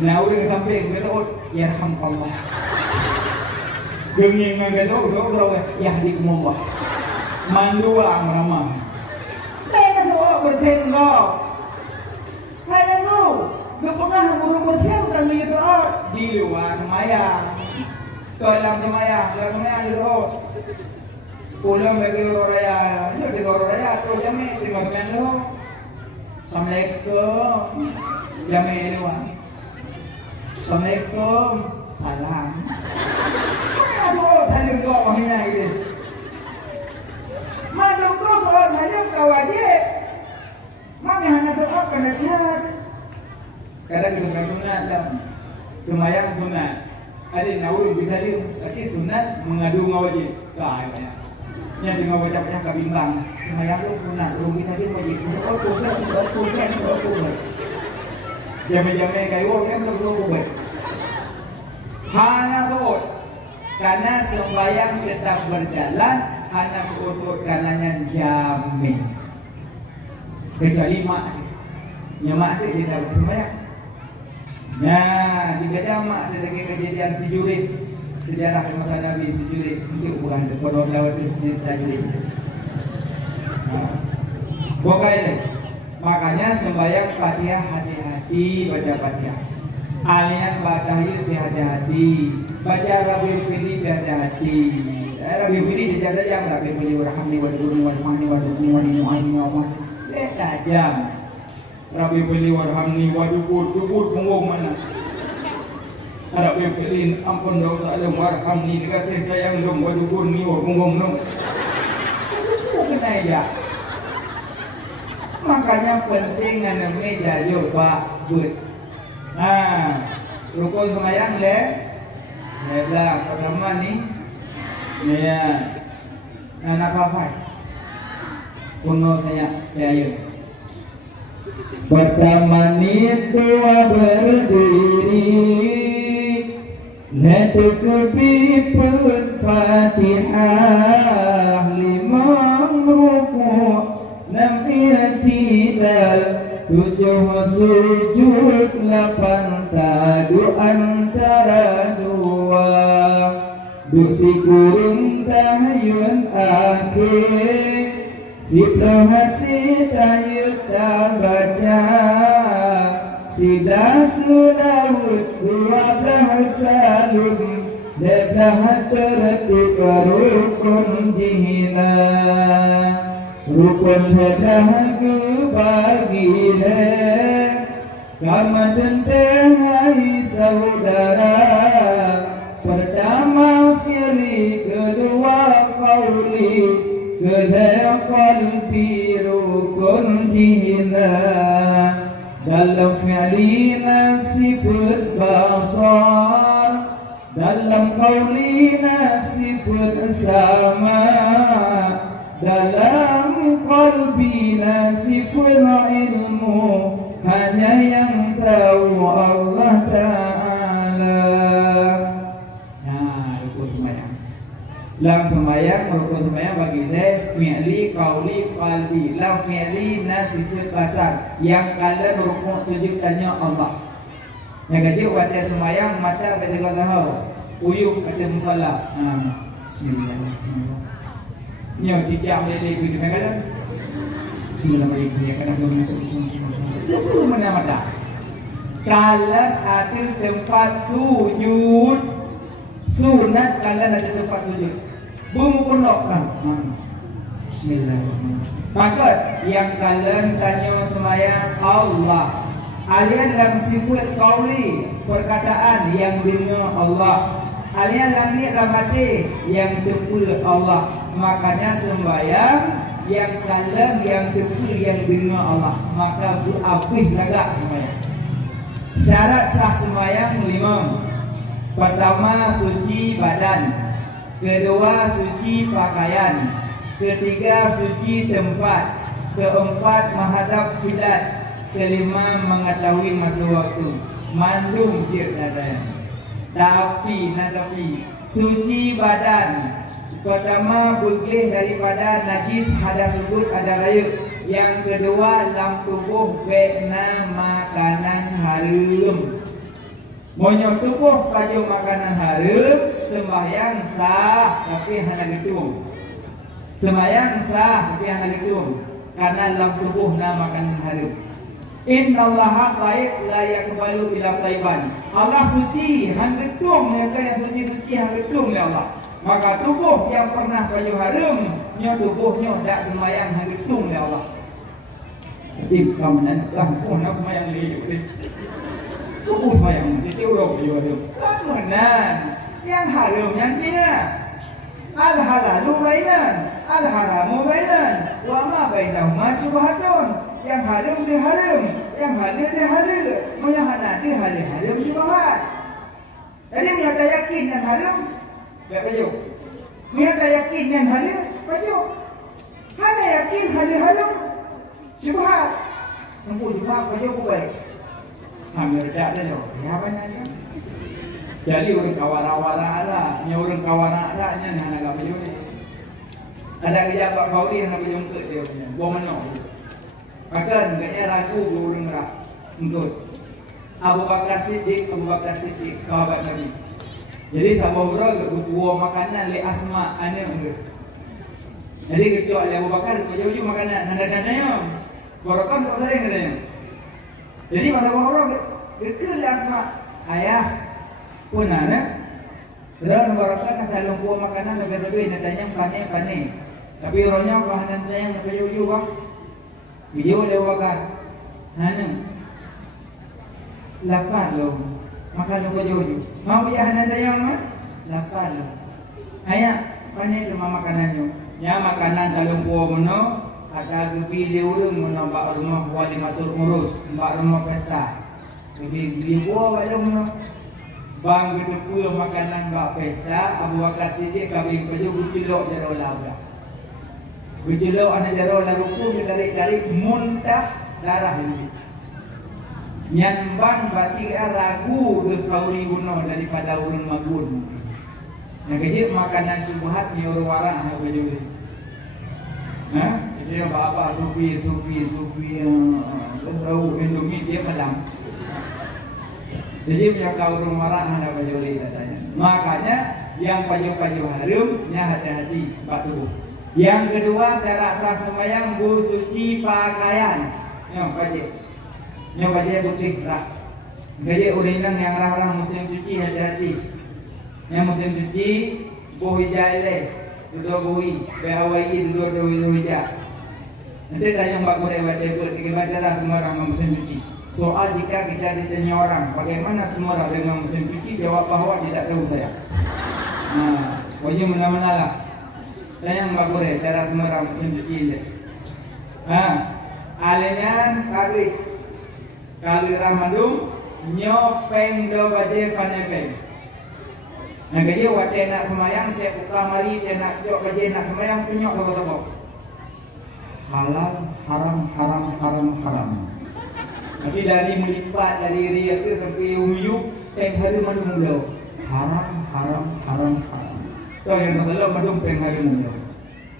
Nah, udah sampai kita yarhamkallah. Dengan kita udah yahdikumullah. Mandu lah ramah. Mereka tuh bertengok. Mereka tuh berpengah burung bertengok di soal di luar semayang. Dalam semayang itu. Pulang bagi orang raya, jadi orang raya tu jamin terima kasih lo. Assalamualaikum. Jamin luar. Assalamualaikum. Salam. Aduh, saling kau kami lagi. Mandung kau soal saling kau wajib. Mang yang hanya doa kena syarat. Kadang kita sunat dah. Semayang sunat. Ada nawur bisa dia. Tapi sunat mengadu ngawajib. Kau ya. Yang dengan baca-baca kebimbang. Semayang lu sunat. Lu bisa dia wajib. Oh, pulang. Jamai-jamai kayu kan belum buat. Hana tuh, karena sembahyang tetap berjalan, hana suut karenanya jamin. Kecuali mak, mak tu dia tak sembahyang. Nah, di beda mak ada lagi kejadian si Jurid, sejarah masa Nabi si Jurid, itu bukan kodok lawat si Jurid. Bukan. Makanya sembahyang Fatihah hati-hati baca Fatihah. Alian Batahir hati-hati. Baca Rabil Fili hati-hati. Rabbi pilih dia tajam, Rabbi pilih warhamni wadurni warhamni wadurni wadurni Allah. Tajam. Rabbi pilih warhamni wadukur, dukur punggung mana? Rabbi pilih ampun dosa long warhamni dikasih sayang long wadukur ni punggung long. Kena ya. Makanya penting dengan meja coba buat. Rukun semayang le. Belah pertama ni. Ya. Anak apa? Kuno saya ya. Pertama ni doa berdiri. Natukbi Fatihah limang rukuk 6 i'tidal 7 sujud 8 tadu antara dua duksi kurung tahayun akhir siplah hasil tahayun tak baca Sidah Sulawut 12 salum Dedah tertib rukun jihna Rukun hedah kebagile Kama tentehai saudara Pertama fi'li kedua qawli Kedua qalbi rukun jihna Dalam fi'lina sifat basar Dalam qawlina sifat sama Dalam qalbina sifat ilmu Hanya yang tahu Allah Ta'ala. Nah, rukun sembahyang. Lam sembahyang, rukun sembahyang bagi dia fi'li, qawli, qalbi. Lam fi'li, nasifat basar. Yang kalian rukun tujukannya Allah. Yang kecil pada sembahyang mata pada tahu. Uyuh kata musalla. Bismillahirrahmanirrahim. Nyo dijam lele ku di mana? Bismillahirrahmanirrahim. Ya kadang belum masuk lu mana mata. Kalian ada tempat sujud. Sunat kalian ada tempat sujud. Bungu pondok lah. Bismillahirrahmanirrahim. Maka yang kalian tanya sembahyang Allah. Alian dalam sifat qauli, perkataan yang dengar Allah. Alian langit dalam hati yang tepu Allah. Makanya sembahyang yang kalian yang tepu yang dengar Allah. Maka berapih lagak sembahyang. Syarat sah sembahyang 5. Pertama, suci badan. Kedua, suci pakaian. Ketiga, suci tempat. Keempat, menghadap kiblat. Kelima, mengetahui masa waktu. Mandum je nadanya. Tapi suci badan. Pertama, bersih daripada najis, hadas sudut, ada raya. Yang kedua, dalam tubuh bena makanan haram. Monyo tubuh kaju makanan haram, sembahyang sah tapi hanya gedung. Sembahyang sah tapi hanya gedung. Karena dalam tubuh na makanan haram. Innallaha taib la yaqbalu illa taiban. Allah suci, hang gedung yang suci-suci hang gedung ya Allah. Maka tubuh yang pernah kaju haram, nyo tubuhnya dak sembahyang hang gedung ya Allah. Tapi kamu lah nak sembahyang lagi. Tubuh sembahyang di tiurau yo haram. Kamunan yang haram yang bina. Al halalu bainan, al haramu bainan, wa ma bainahuma subhatun. Yang haram dia haram, yang halal dia halal, yang halal dia haram subhat. Jadi mereka yakin yang haram, tak payah. Mereka yakin yang halal, payah. Hanya yakin halal subhat. Nampu subhat payah ku baik. Hamil tak ada jauh. Ya banyak. Jadi orang kawara-wara ada, orang kawara ada nya nak apa payah ni. Ada kerja Pak Kaudi yang nak jongkok dia punya. Buang mana? Maka enggaknya ragu orang merah untuk Abu Bakar Siddiq, sahabat Nabi. Jadi sahabat orang buah makanan le asma ane enggak. Jadi kecuali Abu Bakar jauh-jauh makanan nanda-nandanya. Borokan tak sering katanya. Jadi masa orang ke asma ayah pun ada Terus barakah nak salung kuah makanan lebih-lebih nak tanya panen. Tapi orangnya bahanan tanya nak pergi kah? Video lewat kan? Hana. Lapar lo. Makan lo kejuju. Mau ya hanan tanya mah? Lapar lo. Ayah panen rumah makanannya. Ya makanan salung kuah mono. Ada kepilih urung mono bak rumah wali matur ngurus, bak rumah pesta. Jadi kuah balung mono. Bang gedepul makanan bak pesta, Abu Bakar Siddiq kami baju bucelok jaro labra. Bucelok ana jaro lalu ku dari muntah darah ini. Nyambang bati ragu ke kauli guno daripada urun magun. Yang kecil makanan subuhat ni orang warang ha baju ni. Dia apa sufi tahu Indomie dia malam. Jadi punya kau rumah orang ada baju katanya. Makanya yang baju harum nya hati-hati batu. Yang kedua syarat sah sembahyang bersuci pakaian. Nyo baju putih rak. Gaje urinang yang rarang musim cuci hati-hati. Yang musim cuci boh hijai le. Duduk bohi, bewai duduk hijai. Nanti tanya mbak gore wate tiga cara semua orang musim cuci. Soal jika kita ditanya orang bagaimana semua orang dengan mesin cuci, jawab bahwa tidak tahu saya. Wajib mana-mana lah. Tanya mbak gore cara semua orang mesin cuci ini. Alenya kali Ramadung nyopeng do baje panepeng. Nah gaje wate nak semayang tiap buka mari dia nak jok baje nak semayang penyok apa-apa. Halal haram. Tapi dari melipat dari riak tu sampai umyuk peng hari manunglo haram. Tahu yang kalau madung peng hari manunglo.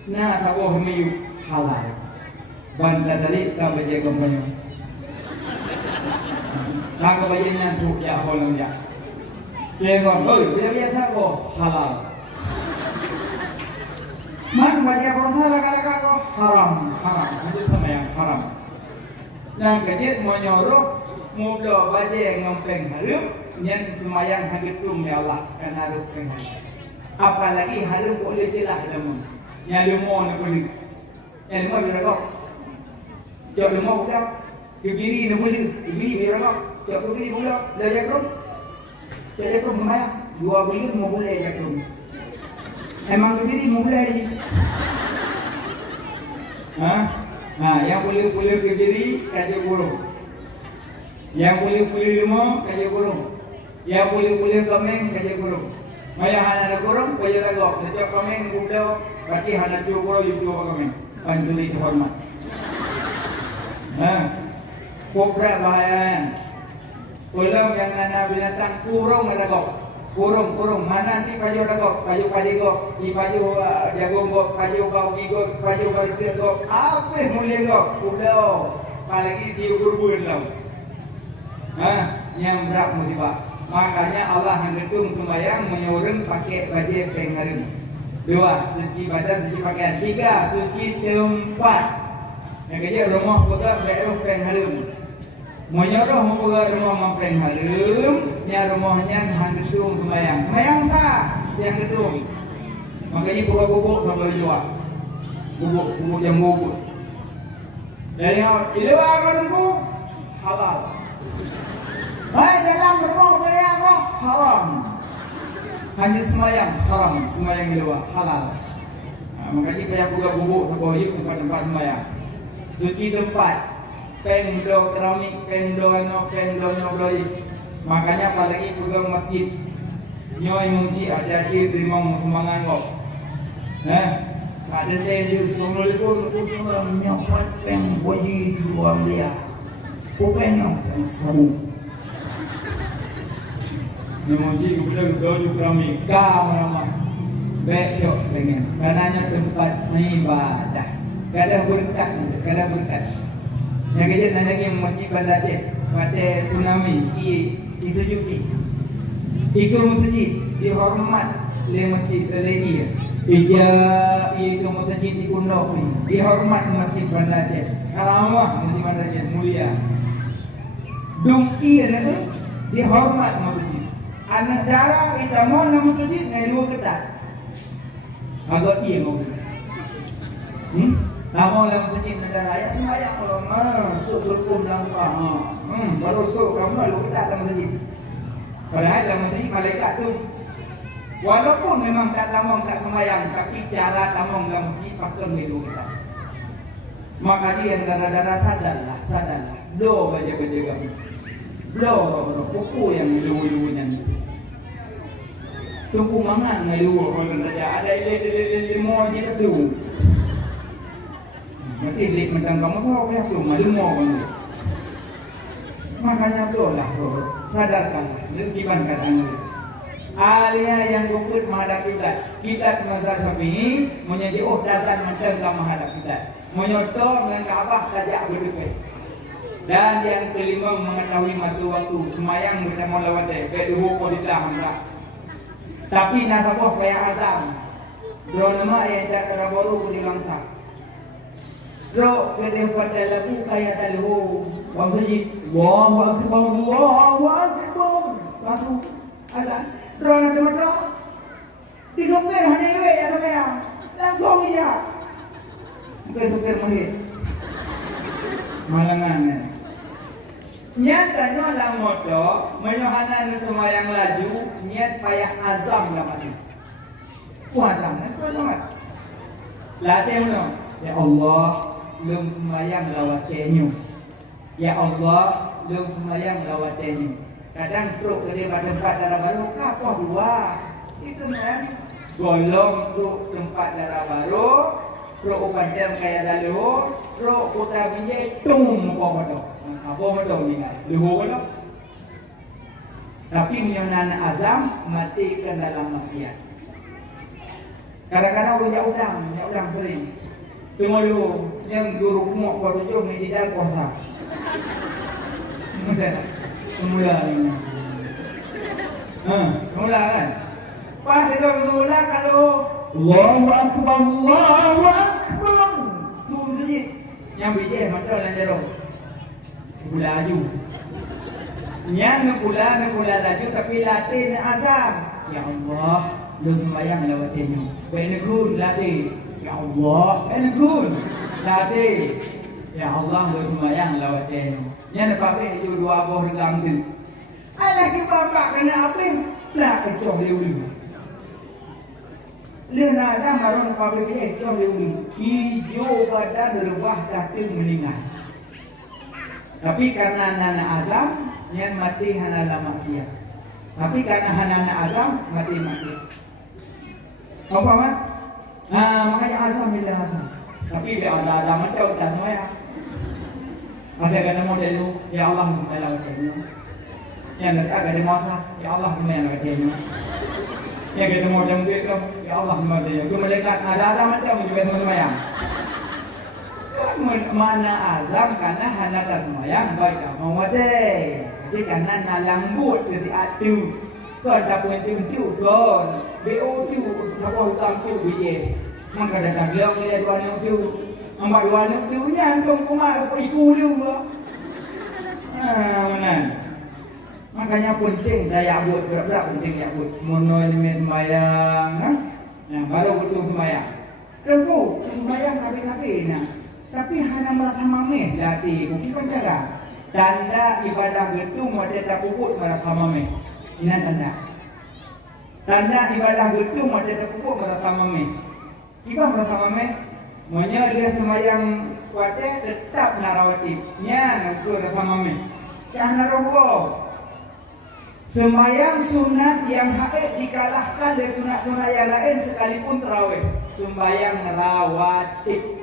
Nah tahu umyuk halal. Banda dari ka baje kompanyo. Ka baje nyan tu ya holong ya. Lengon, oi, dia biasa ko halal. Man baje proses laka-laka ko haram. Itu sama yang haram. Dan kajian menyuruh muda baca yang ngempeng harum yang semayang hagitum ya Allah kan harum peng harum. Apalagi harum boleh celah lemon. Yang lemon boleh. Yang lemon boleh kok. Jauh lemon boleh. Kebiri lemon boleh. Kebiri boleh kok. Jauh kebiri boleh. Dah jakrum. Jakrum semayang 2 bulan mau boleh jakrum. Emang kebiri mau boleh je. Yang boleh ke diri kaji burung. Yang boleh lemah kaji burung. Yang boleh kameng kaji burung. Maya hana burung kaji lagok. Necok kameng gubdo berarti hana cu burung yucu kameng. Panjuli dihormat. Kobra bahayan. Pulau yang nana binatang kurung lagok. Kurung mana nanti paju ragok, paju padigok, di paju jagung gok, paju bau gigok, paju barcil gok, apa mulia gok, udah, apalagi diukur-ukur lah. Yang berat musibah. Makanya Allah hendak sembahyang menyuruh pakai baju pengharum. 2. Suci badan, suci pakaian. 3. Suci tempat. Yang kerja rumah putra daerah pengharum. Menyuruh membuka rumah mampeng harum, nya rumahnya handung sembayang sah, yang gedung. Makanya bubuk sampai luar, bubuk yang bubuk. Dari awal, di luar rumahku halal. Dalam rumah saya haram. Hanya sembayang haram, sembayang di luar halal. Makanya kayak buka bubuk sampai tempat sembayang. Suci tempat. Pengdo keramik, pengdo nyobloy. Makanya apalagi pegang masjid nyoy munci ada di terima sumbangan kok. Ada teh semua itu semua nyopot peng boji 2 miliar. Pokoknya peng seru. Munci kemudian keramik kamar becok pengen. Karenanya tempat ibadah. Kada berkat. Yang kejadian nanti yang masjid Banda Aceh pada tsunami ditunjuki ikut masjid dihormat oleh masjid lagi itu masjid di Kundok dihormat masjid Banda Aceh karamah masjid Banda Aceh mulia dungki itu dihormat masjid anak darah kita mau nama masjid ngai dua ketat. Agak iya mau. Nama dalam masjid negara ya sembahyang kalau surkum langkah. Baru sur kamu lalu ketat dalam masjid. Padahal dalam masjid malaikat tu walaupun memang tak tamang tak sembahyang, tapi cara tamang dalam masjid pakai ngai dua ketat. Maka dia darah-darah sadarlah. Do baca-baca masjid. Bloh, kuku yang luar-luarnya ni. Tunggu mangan ngai luar kalau ada ile mo je tu. Nanti lik macam kamu tahu ya tu malu mo kan. Makanya tu lah sadarkanlah kewajiban anda. Alia yang luput menghadap kiblat mazhab Syafi'i menjadi dasar macam menghadap kiblat. Menyotor dengan Kaabah tajak berdepan. Dan yang kelima mengetahui masa waktu semayang bertemu lawat kedua qadilah hamzah. Tapi nak apa kayak azam. Dua nama yang tak terbaru pun dilangsa. Dro kedua pada lagu kayak talu. Bang Haji, Allahu akbar, Allahu akbar. Kasu azan. Dro nak dro. Di sopir hanya lewe ya saya. Langsung dia. Bukan sopir mahir. Malangan. Nyatanya dalam motor menyohanan semayang laju niat payah azam namanya. Puasa sangat. Latih no. Ya Allah, lum semayang lawat tenyu. Ya Allah, lum semayang lawat tenyu. Kadang truk ke pada tempat darah baru kapah dua. Itu kan golong truk tempat darah baru, truk pandang kayak lalu, truk putra binjai tung apa apa betul ni kan? Luhur kan? Tapi menyonan azam mati ke dalam maksiat. Kadang-kadang punya udang sering. Tengok dulu, yang guru kumuk baru jom ni tidak puasa. Semula ni. Semula kan? Pas dia semula kalau Allahu akbar, Allahu akbar. Tu saja. Yang bijak macam lan jero. Laju. Yang pula laju tapi latih azam. Ya Allah, lu sembahyang lawatnya. Benegun latih. Ya Allah, benegun latih. Ya Allah, lu sembahyang lawatnya. Yang dapat itu dua buah regam tu. Lagi bapak kena apa? Lah kecoh dulu. Lena azam baru nak pergi kecoh dulu. Hijau badan rebah kaki meninggal. Tapi karena nana azam, yang mati hanala maksiat. Tapi karena hanana azam, mati maksiat. Apa mak? Makanya azam bila azam. Tapi bila ada macam dah semua ya. Ada kena model tu, ya Allah dalam waktunya. Yang ada ada masa, ya Allah dalam waktunya. Yang kita model duit tu, ya Allah dalam waktunya. Tu malaikat ada macam juga sama-sama ya. Mana azam karena hana tak semayang baik mau wadai. Jadi karena nalang but jadi atu. Kon tak pun tu kon. BO tu sapo hitam tu bije. Maka datang long ni dua nak tu. Ambat dua nak tu nya kong kumar ko iku lu. Mana? Makanya penting daya buat berat penting ya buat. Mono ni semayang, nah baru betul semayang. Tunggu semayang tapi nah. Tapi hanya merasa mameh dati mungkin penjaga. Tanda ibadah gedung ada tak puput merasa mameh. Ini tanda. Tanda ibadah gedung ada tak puput merasa mameh. Ibadah merasa mameh, monya dia semayang wate tetap narawati. Nya nak rasa mameh. Jangan narowo. Semayang sunat yang haid dikalahkan dari sunat-sunat yang lain sekalipun tarawih. Sembayang rawatib.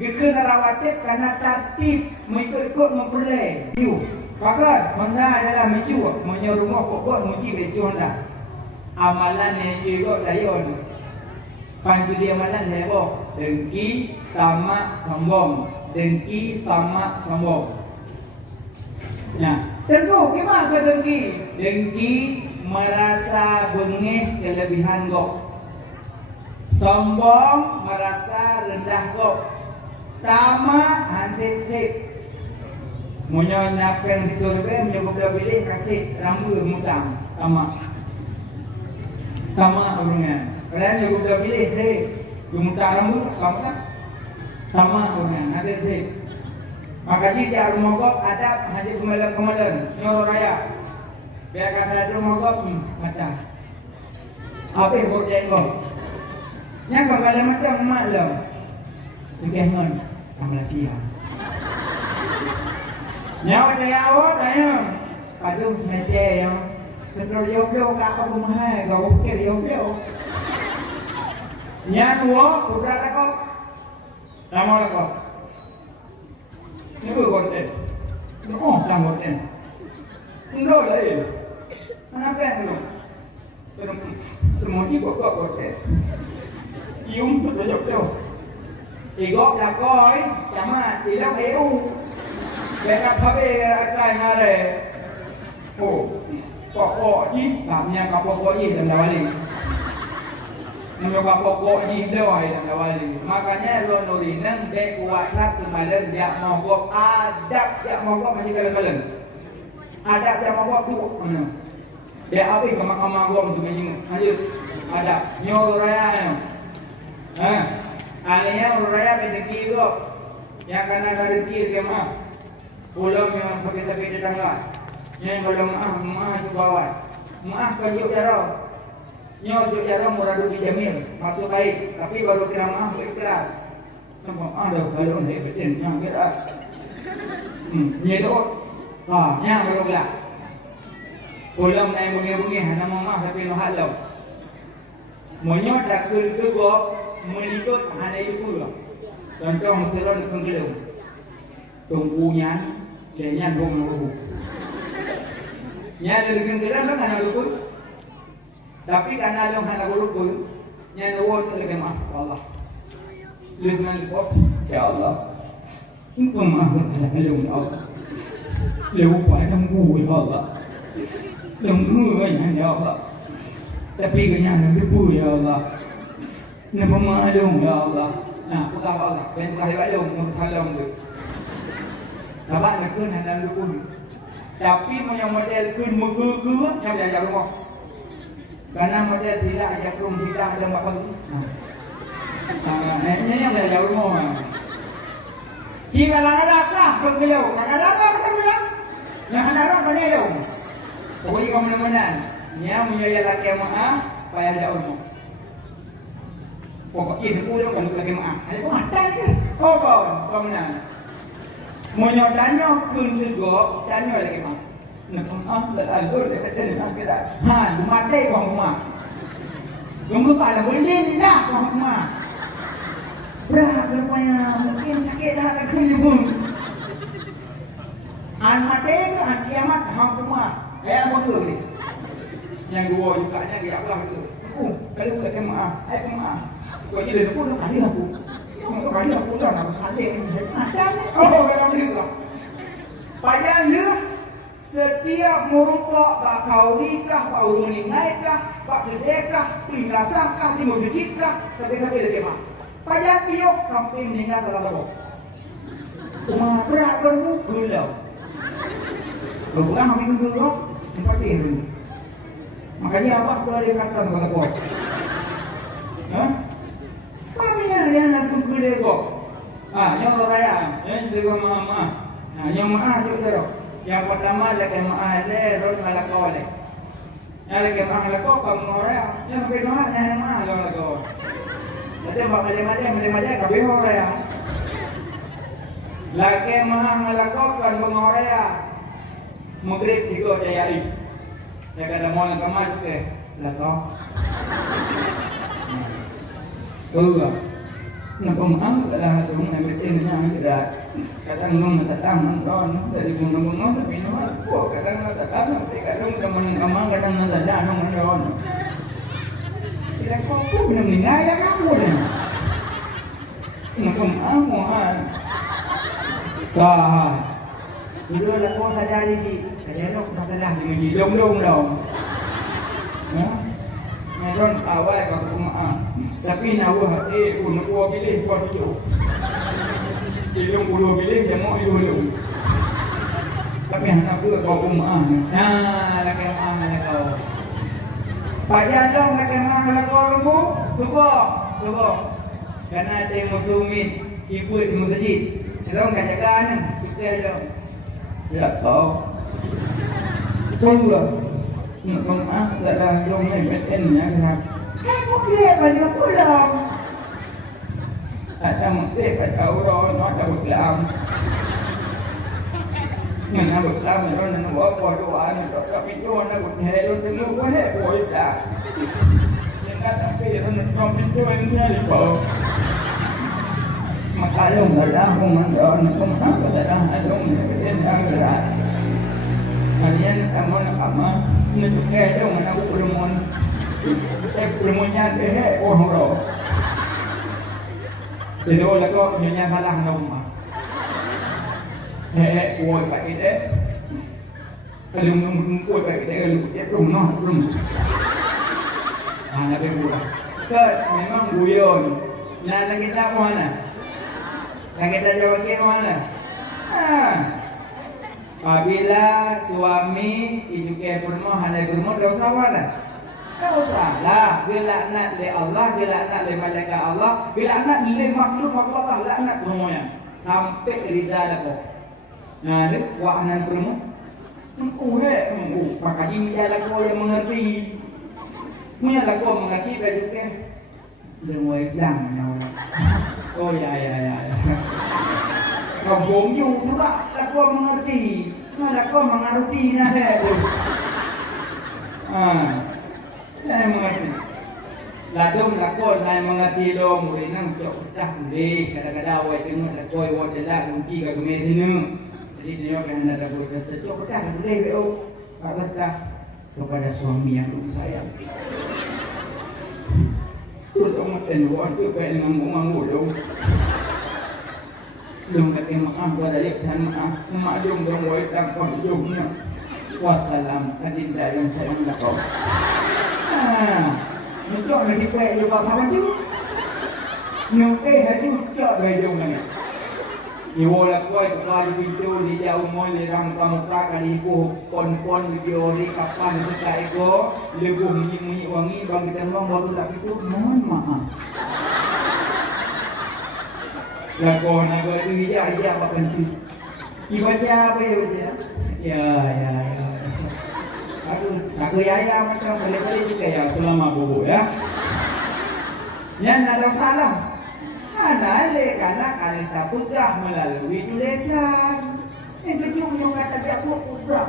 Geke narawatib karena tertib mengikut memperoleh. You, pakat mana adalah mecu, menyuruh pokok muci mecu anda. Amalan yang juga dayon. Panju dia amalan saya boh. Dengki, tamak, sombong. Dengki, tamak, sombong. Nah, tentu gimana ke dengki? Dengki merasa bengih kelebihan kok. Sombong merasa rendah kok. Tamak hansip-sip. Munyo napeng diturbe munyo bila pilih kasih rambu mutang tamak. Tamak orangnya. Padahal dia udah pilih, hei, dia muntah rambut, kamu tak? Tamak orangnya, nanti hei. Maka jika rumah kau ada haji kemalan, nyor raya. Dia kata rumah kau macam. Apa yang kau tengok? Yang kau kalau macam malam, sekian Malaysia. Nyawa saya awak tanya, padung semete yang terlalu jauh kat apa mahal, kau fikir jauh. Yang dua, sudah tak kau, lama tak kau. Ini berkonten, oh tak konten, enggak lagi. Kenapa tu? Terus ni kau konten, ium tu jauh. Igok là coi, chấm thì lắm EU. Để các tháp bê cái nga này. Ồ, có gì? Làm nhà có gì làm đâu đi. Nhiều có gì đâu ai làm đâu đi. Makanya lo ni nang be kuat tak kemalan dia mogok adab dia mogok masih kalen-kalen. Adab dia mogok tu mana? Dia apa ke mahkamah agama tu begini. Lanjut. Adab nyor raya. Alihnya raya pendeki tu, yang kanan ada kiri ke mah, pulau memang sakit-sakit datang lah. Yang kalau mah tu bawah, kan juk jaro, juk jaro muradu dijamil, maksud baik, tapi baru kira baik kira. Nampak ada selalu ni betul, yang kira, ni tu, yang baru kira. Pulau naik bunyi-bunyi, nama tapi no halau. Monyot dah ke gop. Menikut hanya itu pula. Contoh masalah kenggelung. Tunggunya, dia dong lugu. Nya dari kenggelung kan ada lugu. Tapi karena dong hanya lugu, nya nuwun lagi maaf Allah. Lisman kok, ya Allah. Engkau maaf kenggelung Allah. Lupa tunggu ya Allah. Tunggu ya Allah. Tapi kenyang lugu ya Allah. Nama maklum ya Allah. Nah, putar Allah. Ben kahir maklum mutasallam tu. Dapat nak kun hendak lupun. Tapi yang model kun megu yang dia rumah. Karena model tidak ajak rum tidak ada apa tu. Nah, ini yang dia rumah. Jika ada kah kau ada apa kata bilang? Yang ada apa ni tu? Pokoknya kau mana-mana. Yang menyayat laki maaf, payah ada rumah. Pokoknya itu pun kan lagi maaf. Ada pun ada ke? Oh kau menang. Monyo danyo kun juga danyo lagi maaf. Nak maaf lalu dekat dengan kita. Mati kau maaf. Tunggu pada berdin dah kau maaf. Berat rupanya mungkin sakit dah tak kena pun. Mati ke kiamat kau maaf. Apa tu ni? Yang dua juga yang dia apa tu? Kalau lagi maaf, maaf. Kau ni dia pun kali aku. Kau kali aku dah nak salih. Ada ni. Oh, kalau ni lah. Payah ni setiap merupok bakau nikah, bau meninggal kah, bak sedekah, pinrasah kah, di masjid kah, sampai lagi mah. Payah piok sampai meninggal dalam tabok. Cuma berat kamu gelau. Kau bukan hamil gelau, tempat ini. Makanya apa tu ada kata kepada kau? Maminya dia nak tunggu dia kok. Yang raya, yang juga maaf. Yang maaf tu terus. Yang pertama lagi maaf le, rot malakau le. Yang lagi maaf malakau kamu raya. Yang kedua yang maaf malakau. Jadi malak kabeh raya. Lagi maaf malakau kan raya. Maghrib tiga jayai. Ya kada mau nak kemas ke lakau. Nak maaf adalah dong nak bertanya kita. Kadang nung tatang nong dari gunung-gunung tapi nong kok kadang tatang tapi kadang teman kamang kadang tatang nong nong. Tidak kau pun meninggal ya kamu ni. Nak maaf mohon. Kah. Dulu lah kau sadar lagi. Kadang nak masalah di masjid dong. Meron awal kau maaf. Tapi nawa unuh pilih kau tu. Ilung puluh pilih jamu ilung. Tapi anak tu kau maaf. Laki maaf kau. Pak Jadong nak kemah lagu lembu, subuh. Karena ada yang muslimin ibu di masjid. Dong kat jaga ni, kita dong. Ya tahu. Pula. Nak ah, tak dah dong ni betennya kan. Aku dia banyak pulang. Ada mungkin pada orang ada pulang. Mana pulang ni orang nak buat doa ni, tak pintu nak buat hello dulu buat boleh tak. Yang kata orang nak pintu yang saya bawa. Makalong adalah kumandon, kumandon adalah along yang berat. Kalian kamu nak apa? Nak kaya dong, nak perempuan. Perempuannya deh, roh. Jadi orang kau nyanyi kalah nama. Kuat pakai deh. Kalau kuat pakai deh, kalau dia belum. Anak berbuat. Kan memang guyon. Nak kita mana? Yang kita jawab ke mana? Apabila suami ijuke permohonan bermoh dosa mana? Dosa lah. Bila laknat le Allah, bila laknat le malaikat Allah, bila laknat le makhluk Allah, laknat semuanya. Sampai rida dah kok. Nah, ni wahana permoh. Maka ini dia lagu yang mengerti. Ni lagu mengerti bejuke. Demoi blang nyawa. Oh ya. Kampung you sebab laku mengerti. Laku mengerti nah tu. Nai mengerti. Ladum laku nai mengerti dong. Boleh nang cok dah boleh. Kadang-kadang awak tengok laku awak dah kunci kat kemeh sini. Jadi dia akan ada boleh cok dah boleh beo. Kat kepada suami yang sayang. Tolong tentuan tu kayak nganggu dong. Dong nak maaf pada leksan maaf. Mak dong woi tak kon dongnya. Wassalam adinda yang sayang kau. Muncul lagi play juga kawan tu. Nuke haju cok lagi dong ni. Iwo la koi kepala pintu di jauh moi le rang pamuka kali ibu pon video di kapan kita ego lebu minyak wangi bang kita long baru tak itu mohon maaf. Lagu naga itu iya apa penting. Ibaca apa ya baca? Ya. Aku ya macam kali juga ya selama bobo ya. Yang ada salam. Ada karena kali tak pegah melalui tulisan. Kejung kata dia mudah.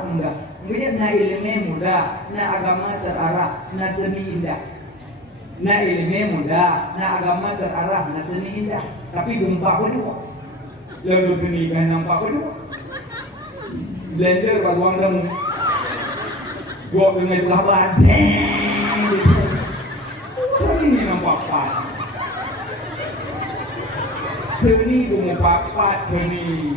Kemudian na ilmu mudah, na agama terarah, na seni indah. Na ilmu mudah, na agama terarah, na seni indah. Tapi gempa pun dua. Lalu seni kan nampak pun dua. Blender baguang demu. Gua dengan belah badan. Ini nampak apa? Seni papat seni.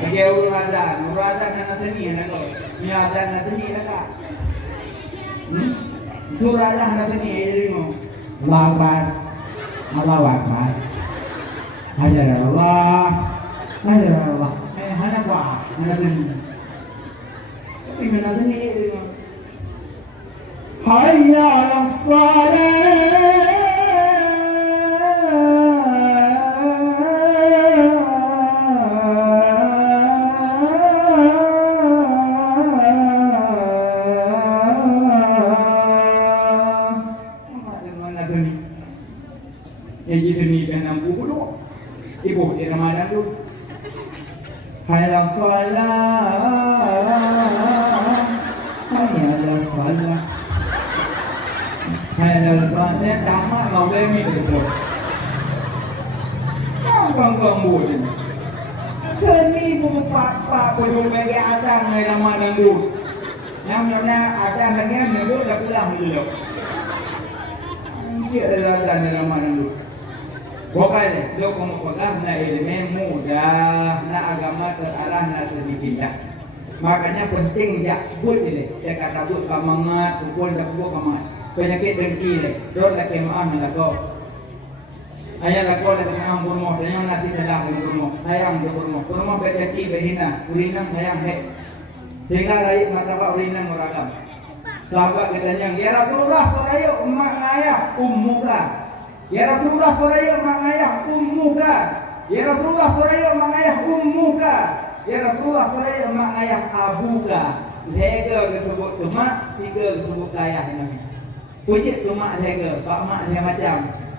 Bagi uradan na seni na ko. Niadan na seni na ka. Uradan na seni ini mo. Allah Akbar. Hajar Allah. Hana ba? Hana seni. Tapi mana seni ini mo. Hayya 'alas salat. Ibu di Ramadan tu hayal salat hayal salat tamat mau lemi tu kang buat seni pun pak pun bagi adang di Ramadan tu namanya adang lagi ni dah pulang dulu dia adalah di Ramadan tu. Pokoknya, lo kamu pegang na ilmu mudah, na agama terarah, na sedikit. Makanya penting ya but ini. Dia kata but kamangat, kupon dak but kamangat. Penyakit dengki ni, dor dak kemaah na kau. Ayah dak kau dak kemaah burmo, dan nasi salah burmo. Sayang burmo. Burmo bercaci berhina, urinang sayang he. Tinggal lagi mata pak urinang oragam. Sahabat katanya, ya Rasulullah, saya emak ayah ummuka. Ya Rasulullah, saya emak ayah ummuka. Ya Rasulullah, saya emak ayah ummuka. Ya Rasulullah, saya emak ayah abuka. Lega disebut emak, siga disebut ayah Nabi. Pujit emak lega, pak mak dia macam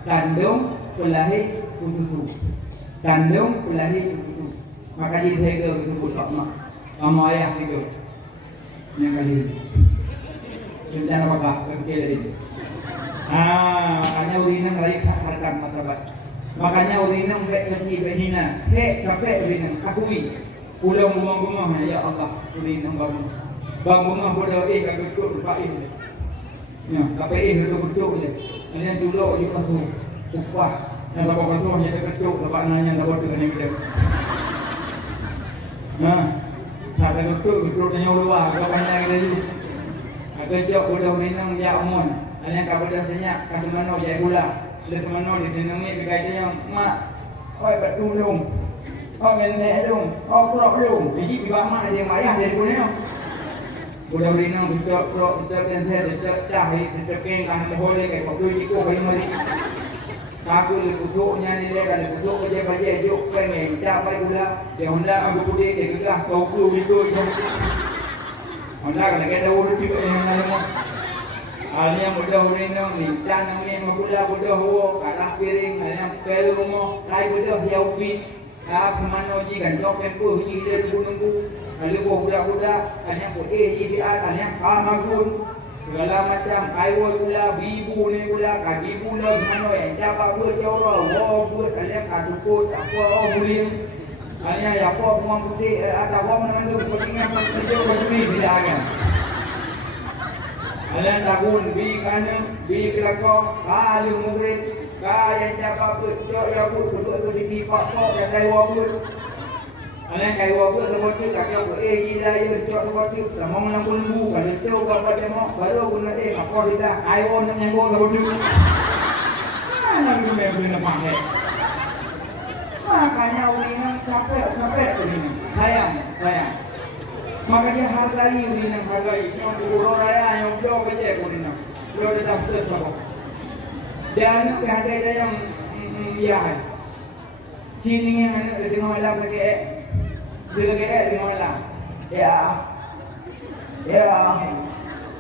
kandung, pelahir, susu. Kandung, pelahir, susu. Maka dia lega disebut pak mak. Kamu ayah lega. Yang kali ini. Dan apakah berfikir tadi? Makanya urinang raih tak harkan martabat. Makanya urinang baik caci berhina. Capek urinang. Akui. Ulang bunga-bunga ya Allah. Urinang bangun. Bang bunga bodoh kagak berpaih. Ya, KPI betul-betul je. Kalian juluk je kasuh. Upah. Yang tak kasuh je ketuk dapat nanya tak bodoh dengan kita. Tak ada ketuk tanya luar. Kau pandai kita tu. Kejok bodoh minum dia umum. Hanya kau bodoh senyap kasih mano jaya gula. Dia semano di sini ni berkait dia mak. Oi betulung. Oh ngendek dong. Oh kurok dong. Biji biba mak dia mayah dia punya. Bodoh minum kejok dan saya dah keng kan boleh kayak waktu jiko kayu mari. Aku kusuknya ni dia kan kusuk baje juk pengen capai gula. Dia hendak aku putih dia gegah kau ku itu. Honda kan kita urut juga dengan nama. Alnya mudah urinong ni, tanang ni magula mudah wo, kalah piring, alnya pelu mo, kai mudah yaupi, kemana ji kan dok tempo ji dia nunggu, lalu budak-budak, alnya ko ji alnya kamagun, segala macam kaiwa gula, bibu ni gula, kagibu lah mana yang dapat buat jauh, wo buat alnya kadukut, apa mulim. Hanya ya apa kumang putih ada apa mengandung kepentingan kerja berdiri tidak ada. Hanya tahun bi kanan bi kelakon kalu murid kaya dapat kerja ya pun kedua tu dipipak dan dari wabur. Hanya kai wabur tempat tu tak kau gila ya kerja tempat tu sama orang lembu kalau tu apa dia mau baru guna apa tidak ayo yang go tempat tu. Nak guna guna pakai. Makanya urinang capek urinang. Sayang. Makanya hargai urinang, hargai. Yang kurang raya, yang belum baca urinang. Belum ada daftar sabak. Dan ada yang ya. Cini yang ada tengah malam sakit. Dia sakit tengah malam. Ya.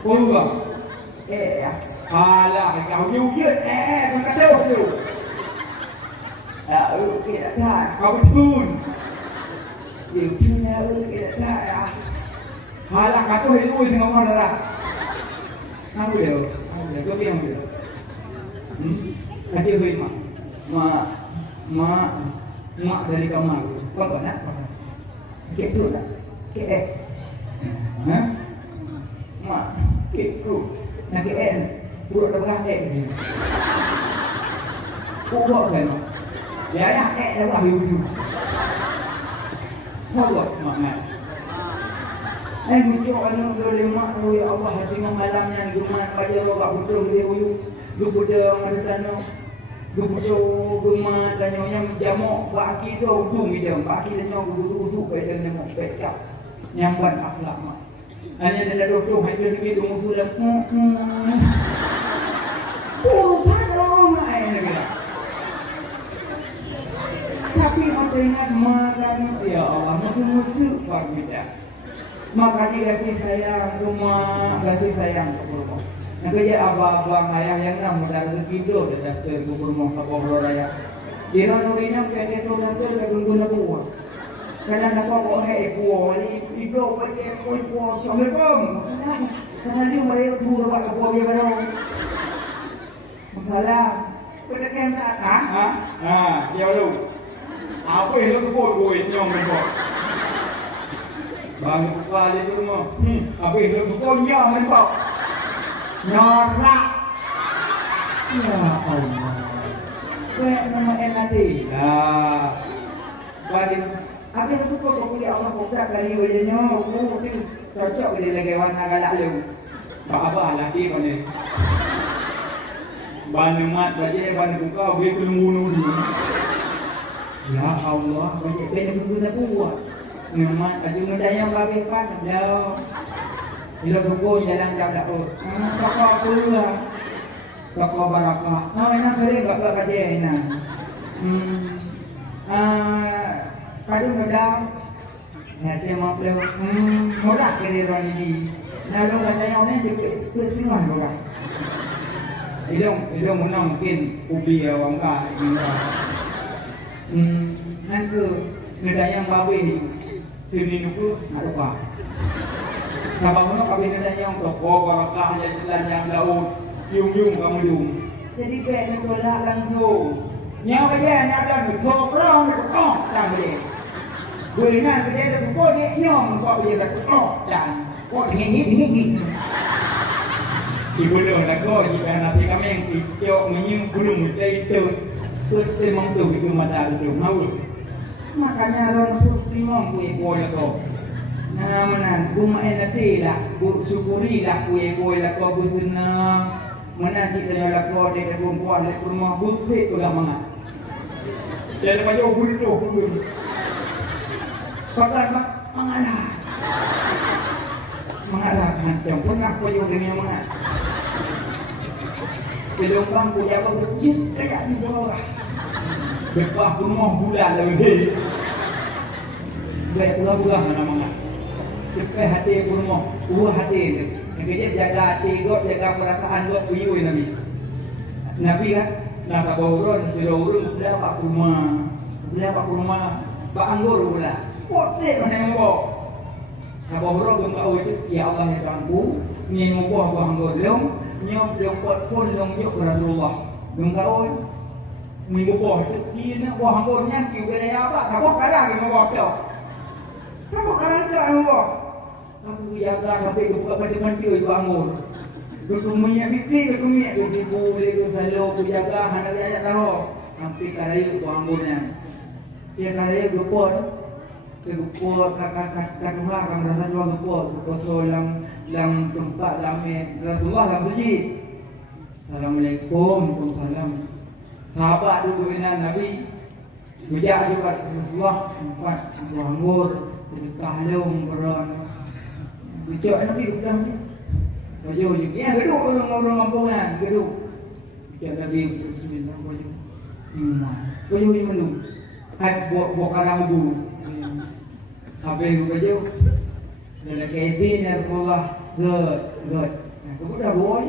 Pura. Ya. Alah, kau jujur. Kau kata tu. Tidak ada, kau betul. Dia tidak ada. Halah kata itu dengan mana dah? Aku dia, kau biar dia. Kacau hui mak dari kamar. Kau tak nak? Kek tu tak? Kek. Mak, kek tu. Nak kek? Buruk dah berah ni. Buruk kan? Ya, dah lah ibu. Tolak makna. Gucuk anu boleh mak tu ya Allah hati malamnya guman baca roga betul dia uyu. Lu budak ada tanah. Lu budak guman tanyonya jamuk baki tu udung dia. Baki tanyo butuh-butuh pada nyamuk pekap. Nyamban akhlak mak. Hanya ada dodo hadir di musulah. Urusan orang lain negara. Tapi apa ingat makan ya Allah musuh-musuh pak kita. Maka dia kasih sayang rumah, kasih sayang ke rumah. Nak kerja abang-abang ayah yang nak modal sekido dah dasar ke rumah sabah raya. Dia nurina kena tu dasar ke guna buah. Karena nak kau buah ni hidup pakai buah Assalamualaikum. Senang. Karena dia mereka tu dapat buah dia kalau. Masalah. Pada kan tak? Ya lu. Apa yang lu sebut gue nyong kau? Bang kepala itu semua. Apa yang lu sebut nyong kau? Nyorak. Ya Allah. Kau nama enadi. Bagi apa yang sebut kau punya Allah buka kali wajahnya. Kau tu cocok dia lagi warna galak lu. Apa lagi kau ni? Bani mat baca bani buka boleh belum bunuh dulu. Ya Allah, banyak guna buat. Ngemat baju muda yang babi pan dah. Ilo suku jalan jam dah oh. Toko aku lah. Toko barakah. Enak kali enggak kerja enak. Kadang medang. Nanti mau beli. Murah kali orang ini. Nah, lo kata yang ni juga kesimpan bukan? Ilong menang mungkin ubi awang kah ini. Nanti nedayang babi sini nuku ada apa? Kalau menang babi nedayang toko barakah jalan yang laut yung kamu yung. Jadi benda tolak langsung. Nyawa dia nak dah nutuk orang nutuk dah boleh. Boleh nak dia dah nutuk dia nyom kau dia dah nutuk dan kau ini. Ibu dah nak kau ibu nanti kami yang hijau menyim gunung itu memang tu itu mata itu mau. Makanya orang putih memang kue kau. Nah mana guma nanti lah, syukuri lah kue lah kau senang. Mana kita jalan kau dari perempuan dari rumah putih tu lah mana. Jadi macam buruh. Pakai mengalah macam pernah kau yang dengan mana. Peluang punya apa berjit kayak di bawah. Bekah rumah bulan lebih. Baik bulan mana. Dekat hati rumah, buah hati. Kerja jaga hati kau, jaga perasaan kau piu Nabi kan, nak taburun, sudah urun, sudah pak rumah, pak anggur pula. Potek mana yang mau? Taburun kau tahu itu, ya Allah ya Tuhanku, ni muka buah anggur long, nyok pot pun long nyok Rasulullah. Kau tahu, ni muka itu, ni buah anggurnya piu beraya apa? Tabuk karang yang mau kau. Tabuk karang tak mau. Aku jaga sampai buka pada piu ibu anggur. Aku punya bibi, aku punya ibu boleh selalu aku jaga hana dia tahu. Sampai karayu ibu anggurnya. Dia karayu gupot. Dia gupot kakak kamu rasa jual gupot. Gupot lam tempat lami Rasulullah lam suci. Assalamualaikum, waalaikumsalam. Sahabat dulu dengan Nabi. Bijak juga Rasulullah tempat buah anggur sedekah lung beron. Bijak Nabi sudah ni. Baju je. Ya geduk orang kampung kan, geduk. Bijak Nabi Bismillah baju. Baju je menu. Hai buat karang guru. Habis baju. Dan kaitin ya Rasulullah. Good. Aku dah boy.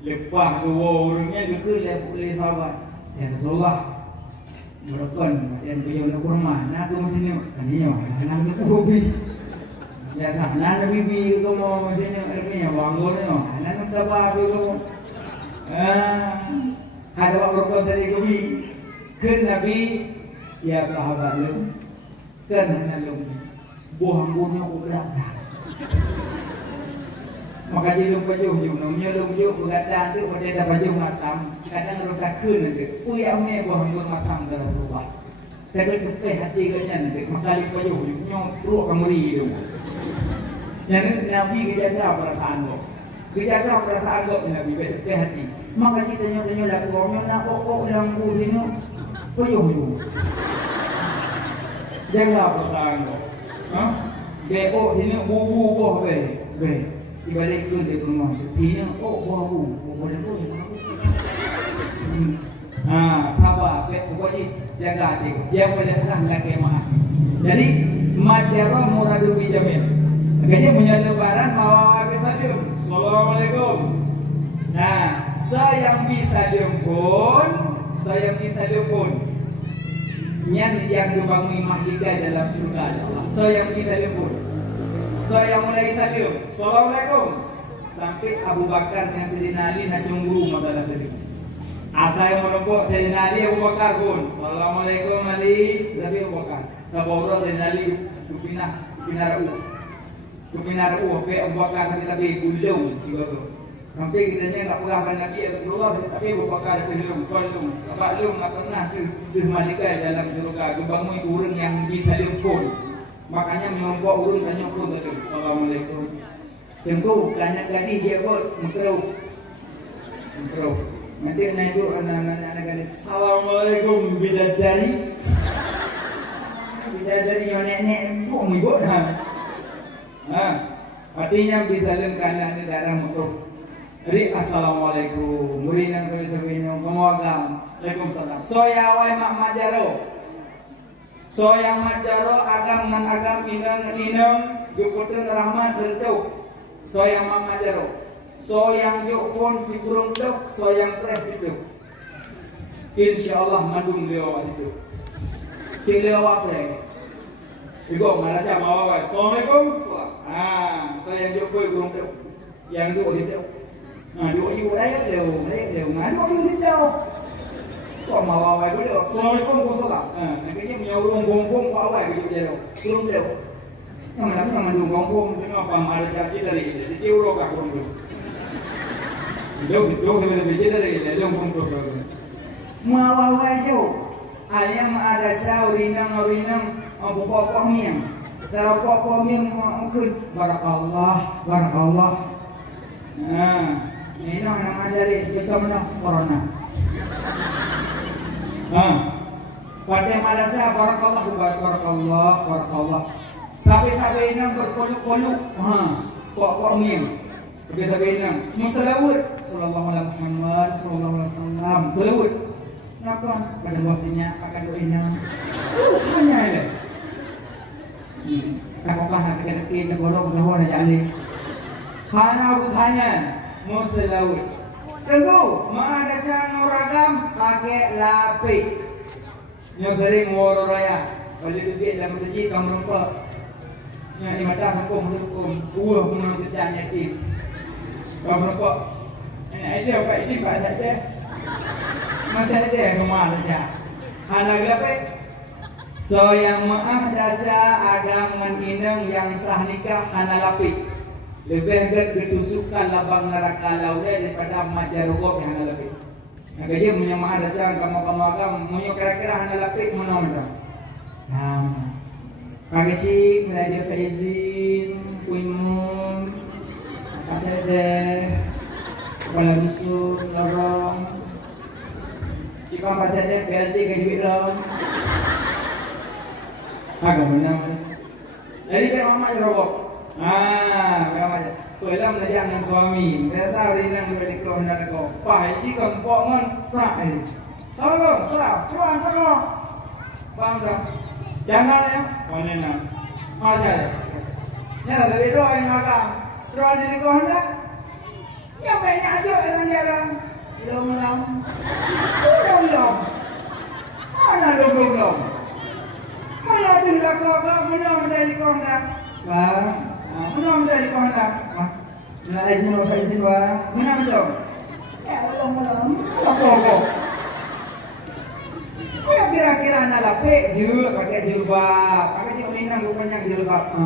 Lepas tu orangnya gitu boleh sahabat. Ya Rasulullah. Merekon dan beliau nak rumah. Nak aku mesti ni. Ani anak aku hobi. Ya sana bibi ko mo masih ni wangon no anak trabaho ko ada beberapa dari kami kan Nabi ya sahabat lu kan hanya lu buah angurnya berapa maka jadi lu baju nomnya lu baju berkata tu pada ada baju masam kadang rokat kun nanti puya me buah anggur masam dalam Rasulullah tapi tu hati kanya nanti maka lu baju nyong ruak kamuri itu. Yang Nabi kejaga perasaan lo, kejaga perasaan lo Nabi betul hati. Maka kita nyonya laku orang nak pokok lampu sini, koyo. Jaga perasaan lo, beko sini bubu boh be. Ibalik tu di rumah, sini buah boleh tu. Sabar, pokoknya jaga hati. Yang boleh pegang lagi mah. Jadi majarah muradu bijamil. Makanya punya lebaran bawa habis salim. Assalamualaikum. Nah, saya yang bisa pun. Yang dibangun imah kita dalam surga Allah. Saya yang bisa pun. Saya mulai salim. Assalamualaikum. Sampai Abu Bakar dengan Sayyidina Ali nak cemburu mata tadi. Ada yang menumpuk Sayyidina Ali Abu Bakar pun. Assalamualaikum Ali. Tapi Abu Bakar. Tabarok Sayyidina Ali pindah Kebenar pe Abu Bakar tapi bulung juga tu. Sampai kita ni tak pernah Nabi Rasulullah tapi Abu Bakar bulung. Apa lung nak pernah di malaikat dalam surga kebangun orang yang bisa lempun. Makanya menyumpah orang tanya pun tadi. Assalamualaikum. Tentu banyak lagi dia pun mengkeruk. Nanti naik tu anak-anak gadis. Assalamualaikum bidadari. Bidadari yang nenek kok mibut dah. Artinya bisalim kana ni darah makruh. Jadi assalamualaikum. Muri nang sabi-sabi nyo kumawagam. Waalaikumsalam. Soya way mak majaro. Soya majaro agam ngan agam inang yukutun rahmat tertuk. Soya mak majaro. Soyang yuk phone cikurung tuk. Soyang press itu. InsyaAllah mandung lewat itu. Cik lewat press. Ibu malasya mawawai. Assalamualaikum. Soyang yuk phone cikurung tuk. Yang yuk itu. Dua ibu dah lewat. Dua ibu itu. Kok mawawai boleh? Assalamualaikum warahmatullahi. Nakanya menyurung gombong mawawai begitu dia. Turun dia. Yang mana mandung gombong tengok apa malasya kita dari. Jadi urok aku gombong. Dok sebenarnya dari dalam kumpul. Mawawai jo. Alia ada saurinang pokok miang. Taruh pokok miang mungkin barakallah. Ini nama dari kita menang corona. Pada madrasah barakallah. Sampai inang berkoluk-koluk. Pokok miang. Sampai inang musalawat sallallahu alaihi Muhammad sallallahu alaihi wasallam. Salawat. Kenapa? Pada bahasanya akan doanya. Tanya ya. Takutlah nak tekan golong dah ada jali. Hana aku tanya, musalawat. Tunggu, ada sang ragam pakai lapik. Yang sering waro raya. Balik duduk dalam masjid kamu rumpak. Yang ibadah hukum. Menurut cerita yatim. Kamu rumpak. Ini apa ini Pak saja. Masa ada rumah saja. Anak lapik. So yang maah dasa agam inang yang sah nikah hana lapik. Lebih baik ditusukkan labang neraka laudah daripada majarugop yang hana lapik. Nak kerja punya maha dasar kamu punya kira-kira hana lapik mana. Pagi si Melayu Faizin, Kuimun, Pasede, Kuala Dusun, Lorong, Ipang Pasede, BLT Kejuit Long. Agak benar. Jadi kayak mama jerobok. Memang aja. Pelam belajar dengan suami. Biasa hari ini balik ke hendak kau. Pai ini kau pokon prak ini. Tolong, salah. Tolong. Paham tak? Jangan ya. Mana nak? Masa ya. Ya, tapi doa yang agam. Doa jadi kau hendak. Ya banyak aja yang jarang. Belum. Belum. Mana belum. Mana tinggal kau mana dari kau hendak. Bang. Mana dari kau hendak? Nak izin bang. Mana belum? Belum. Apa? Kau kira-kira nak lapik je pakai jilbab. Pakai jilbab ni nak panjang jilbab.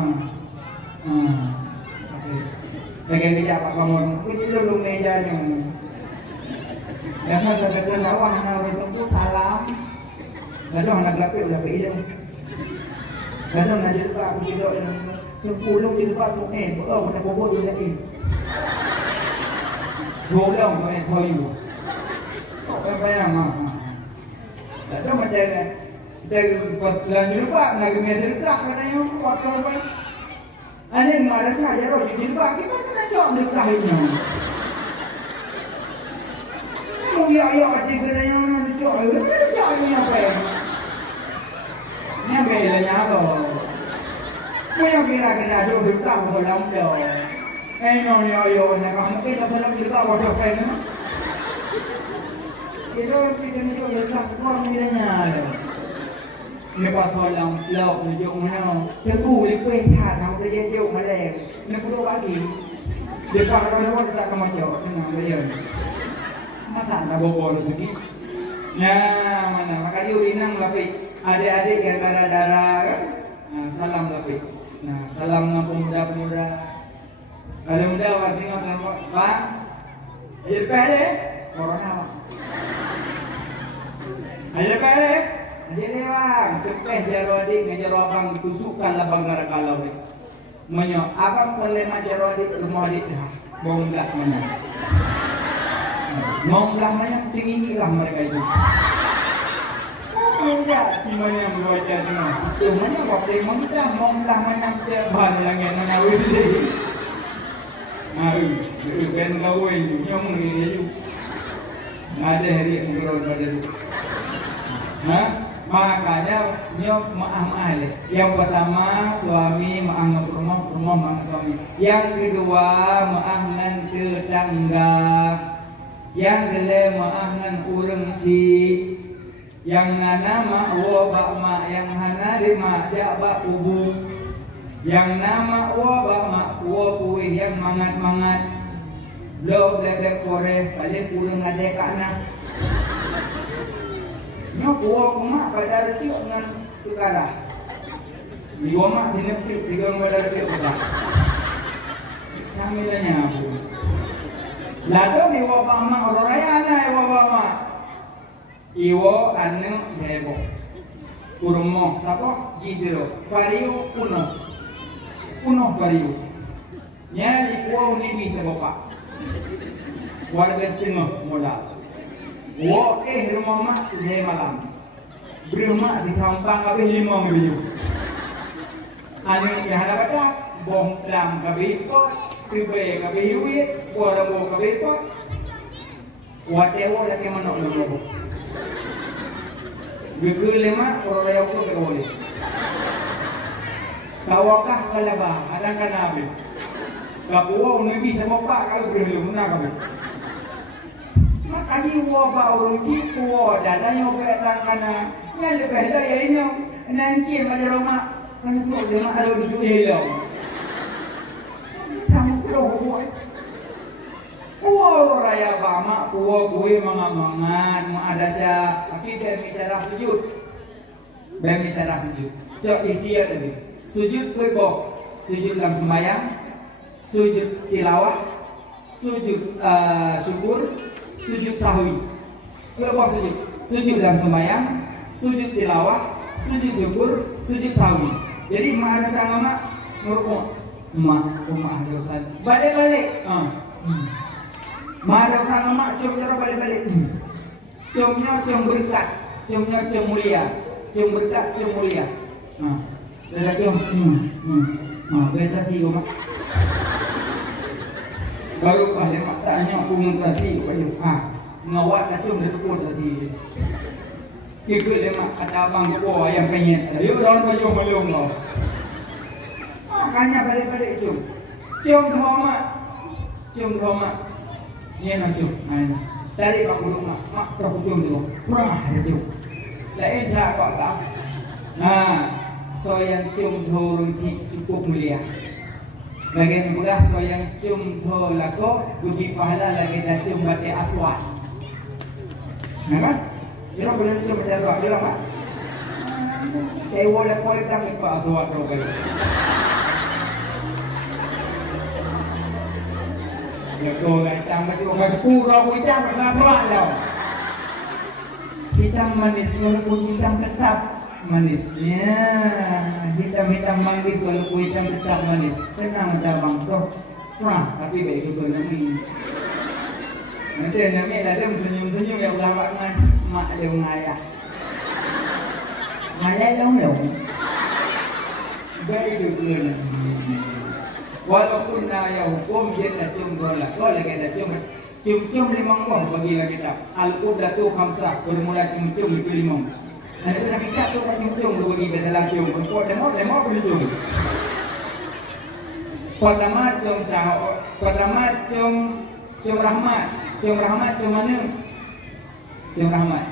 Okey. Kejap Pak Kamu. Kita dulu mejanya. Dah kata dakwah nak bertemu salam. Lalu nak lapik ilmu. Lalu nak jilbab aku tidur yang pulung di depan tu pada bobot tu lagi. Golong tu tahu you. Kau bayang Lalu macam lanjut lupa nak kena dekat katanya buat apa? Ada mana saja roh di dekat kita nak jawab dekat ini. Mau ya macam katanya nak jawab. Mana jawab ni apa ya? Ni apa dia apa? Yang kira-kira ada dekat dalam dah. Nong yo nak kamu kita dalam dekat bodoh kan? Kita ni juga dekat kau ni dah. Lepas solam lauk nunjuk mana? Teguh lepeh hat nak dia malai. Nak perlu lagi. Dekat orang tak kemacau dengan bayar. Masa nak bobol tu ni. Nah, mana makanya urinang lapik. Adik-adik yang darah-darah kan? Salam lapik. Nah, salam dengan pemuda-pemuda. Ada muda pasti ngomong Pak. Ayo pede. Corona Pak. Ayo pede. Ayo lewang. Kepes jarodi ngajar abang ditusukkan labang neraka laut. Menyo, abang boleh ngajar di rumah di dah. Bonglah mana. Bonglah mana tinggi lah mereka itu. Enggak, gimana yang baca dengan itu mana waktu mengdah monglah macam ceban langit nak wili. ben gawe nyomong ni dia ju. Ada hari ngobrol pada tu. Makanya nyok maaf le. Yang pertama suami maaf rumah maaf suami. Yang kedua maaf ngan tetangga. Yang kedua maaf ngan urang si. Yang nana mak wo bak mak, yang hana di mak jak bak ubu. Yang nama wo bak mak wo kuih yang mangat lo blek forest balik pulang ada kana. Nyok wo mak pada tiok ngan tukara. Di mak dinepik digang pada tiok dah. Kami tanya aku. Lalu di wo bak mak oraya na wo bak mak. Iwo anu debo. Urmo sapa gidro fario uno fario. Nya iwo ni bisa bapak. Warga sino mula. Wo rumah mak di malam. Berumah di kampung kabeh 5 minggu. Anu yang ada pada bom lam kabeh ko, tibe kabeh wit, warabo kabeh ko. Whatever lagi manok lo. Gege lema orang raya ko ke boleh. Kawakah kalaba ada kanabe. Kapuwa unabi sa bapa kalau belum na kami. Makanya wa ba urang ciku dada yo petang kana. Ya lebih dah ya inyo. Nanti macam rumah kan tu dia mak ada duduk hello. Kamu kau boy. Puwa raya bama puwa gue mangamangan ada sya tapi dia bicara sujud. Dia bicara sujud. Cok ikhtiar tadi. Sujud berbok. Sujud dalam sembahyang, sujud tilawah, sujud syukur, sujud sahwi. Berbok sujud dalam sembahyang, sujud tilawah, sujud syukur, sujud sahwi. Jadi mak ada sama mak nguruk mak dosa. Balik-balik. Mak ada sama mak com cara balik-balik. Comnya com berkat, comnya com mulia, com berkat, com mulia. Dah com. Beda tiga mak. Baru balik mak tanya aku tadi baju. Ngawat dah com dah tukar tadi. Kira lemak kata abang ko ayam penyet. Dia orang baju melung lo. Makanya balik-balik com. Com thomak. Ni nak com. Dari pak guru mak berapa com tu? Pernah ada com. Lain dah kau tak. Soyang com thorung cukup mulia. Lagi beras soyang com thor lako lebih pahala lagi dah com batik aswad. Kan? Kira boleh com batik aswad kira apa? Boleh dah muka aswad tu kali. Ya kau datang baju orang pura hitam aswad dah. Hitam manis walaupun hitam tetap manisnya. Hitam manis walaupun hitam tetap manis. Tenang dah bang toh. Tapi baik itu nami. Nanti nami ada senyum-senyum yang belakangan mak leung ayah. Malai long. Baik itu nami. Walaupun naya hukum dia dah cum lah. Kau lagi dah cum 5 buah bagi lagi tak. Al-Qudatu khamsah bermula cum itu 5. Ada kena kita tu macam cung bagi bedalah cung. Kau demo boleh cung. Pertama cung sah. Pertama cung rahmat. Cung rahmat cung mana? Cung rahmat.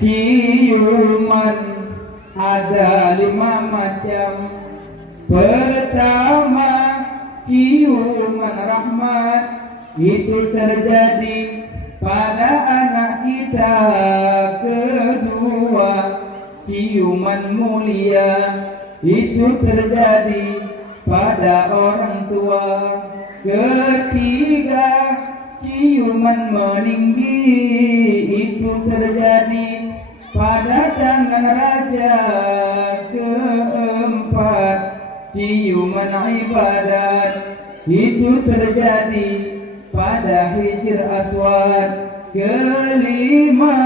Ciuman ada 5 macam. Pertama ciuman rahmat itu terjadi pada anak kita. Kedua ciuman mulia itu terjadi pada orang tua. Ketiga ciuman meninggi itu terjadi pada tangan raja. Keempat ciuman ibadat itu terjadi pada Hijr Aswad. Kelima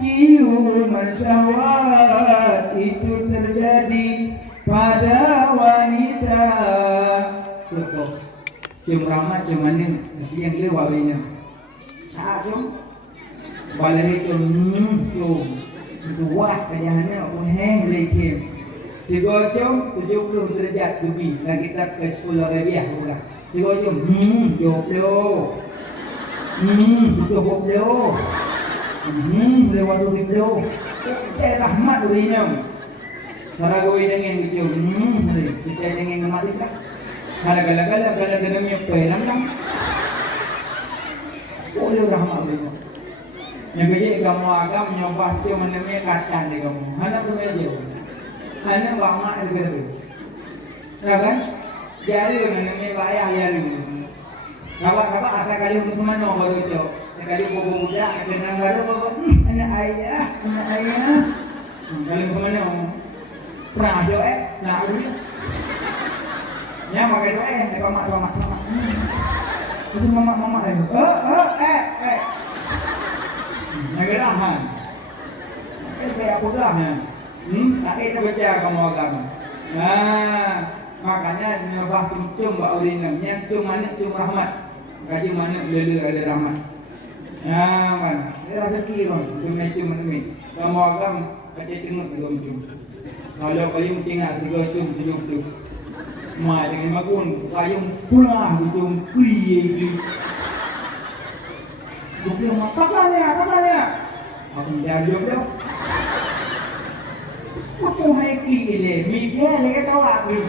ciuman syahwat itu terjadi pada wanita. Cum rahmat cum mana yang lewat ini. Ah cum. Balai cum tuah kajiannya aku hang lekim. Tiga cum 70 derajat lebih. Lagi kita ke sekolah Arabiah bukan. Tiga cum 70. 70. Lewat 70. Cek rahmat durinya. Naragawi dengan gitu, kita dengan mati lah. Naragala-gala dengan pelang lah. Boleh rahmat beliau. Yang kerja kamu agam nyobah tu menemui kacang di kamu. Mana tu meja? Mana bangma itu? Ya kan? Jadi menemui bayar jadi. Kawan-kawan asal kali untuk mana baru cok. Sekali budak dengan baru anak ayah. Kali untuk mana? Pernah doa, nak uliah. Nya pakai doa, mak. Terus mama ayo. Ngerahan. Kayak aku dah. Tak kita baca kamu agama. Nah, makanya nyobah cum mbak urinam, nya cum mana cum rahmat. Kaji mana lele ada rahmat. Nah, kan. Kita rezeki bang, cum ni. Kamu agama ada tengok cum. Kalau kayung tinggal 370 mai dengan makun kayung pulang hujung kuih bukan pakalnya aku dah jawab aku hai kile misal lagi tahu aku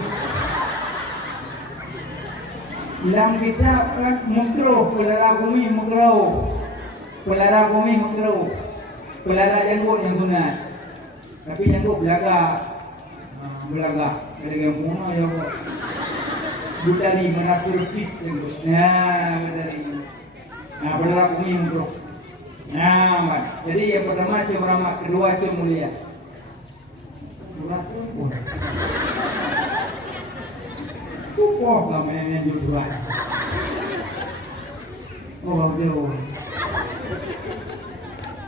dalam kita mukro pelara bumi pelara janggut yang sunat tapi janggut belaga dari rumah ya kok budari mana servis itu budari benar aku minum bro jadi yang pertama cum rahmat, kedua cum mulia lah mainnya jujuran jauh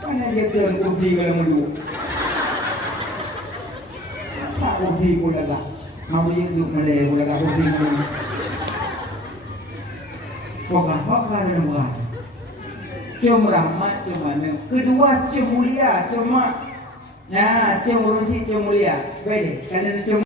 mana dia turun kursi kalau menduk kursi pun agak mau duduk meleh pun agak kursi pun pokok dan buah cum rahmat cum mana kedua cum mulia cuma cum urusi cum mulia beda kalau cum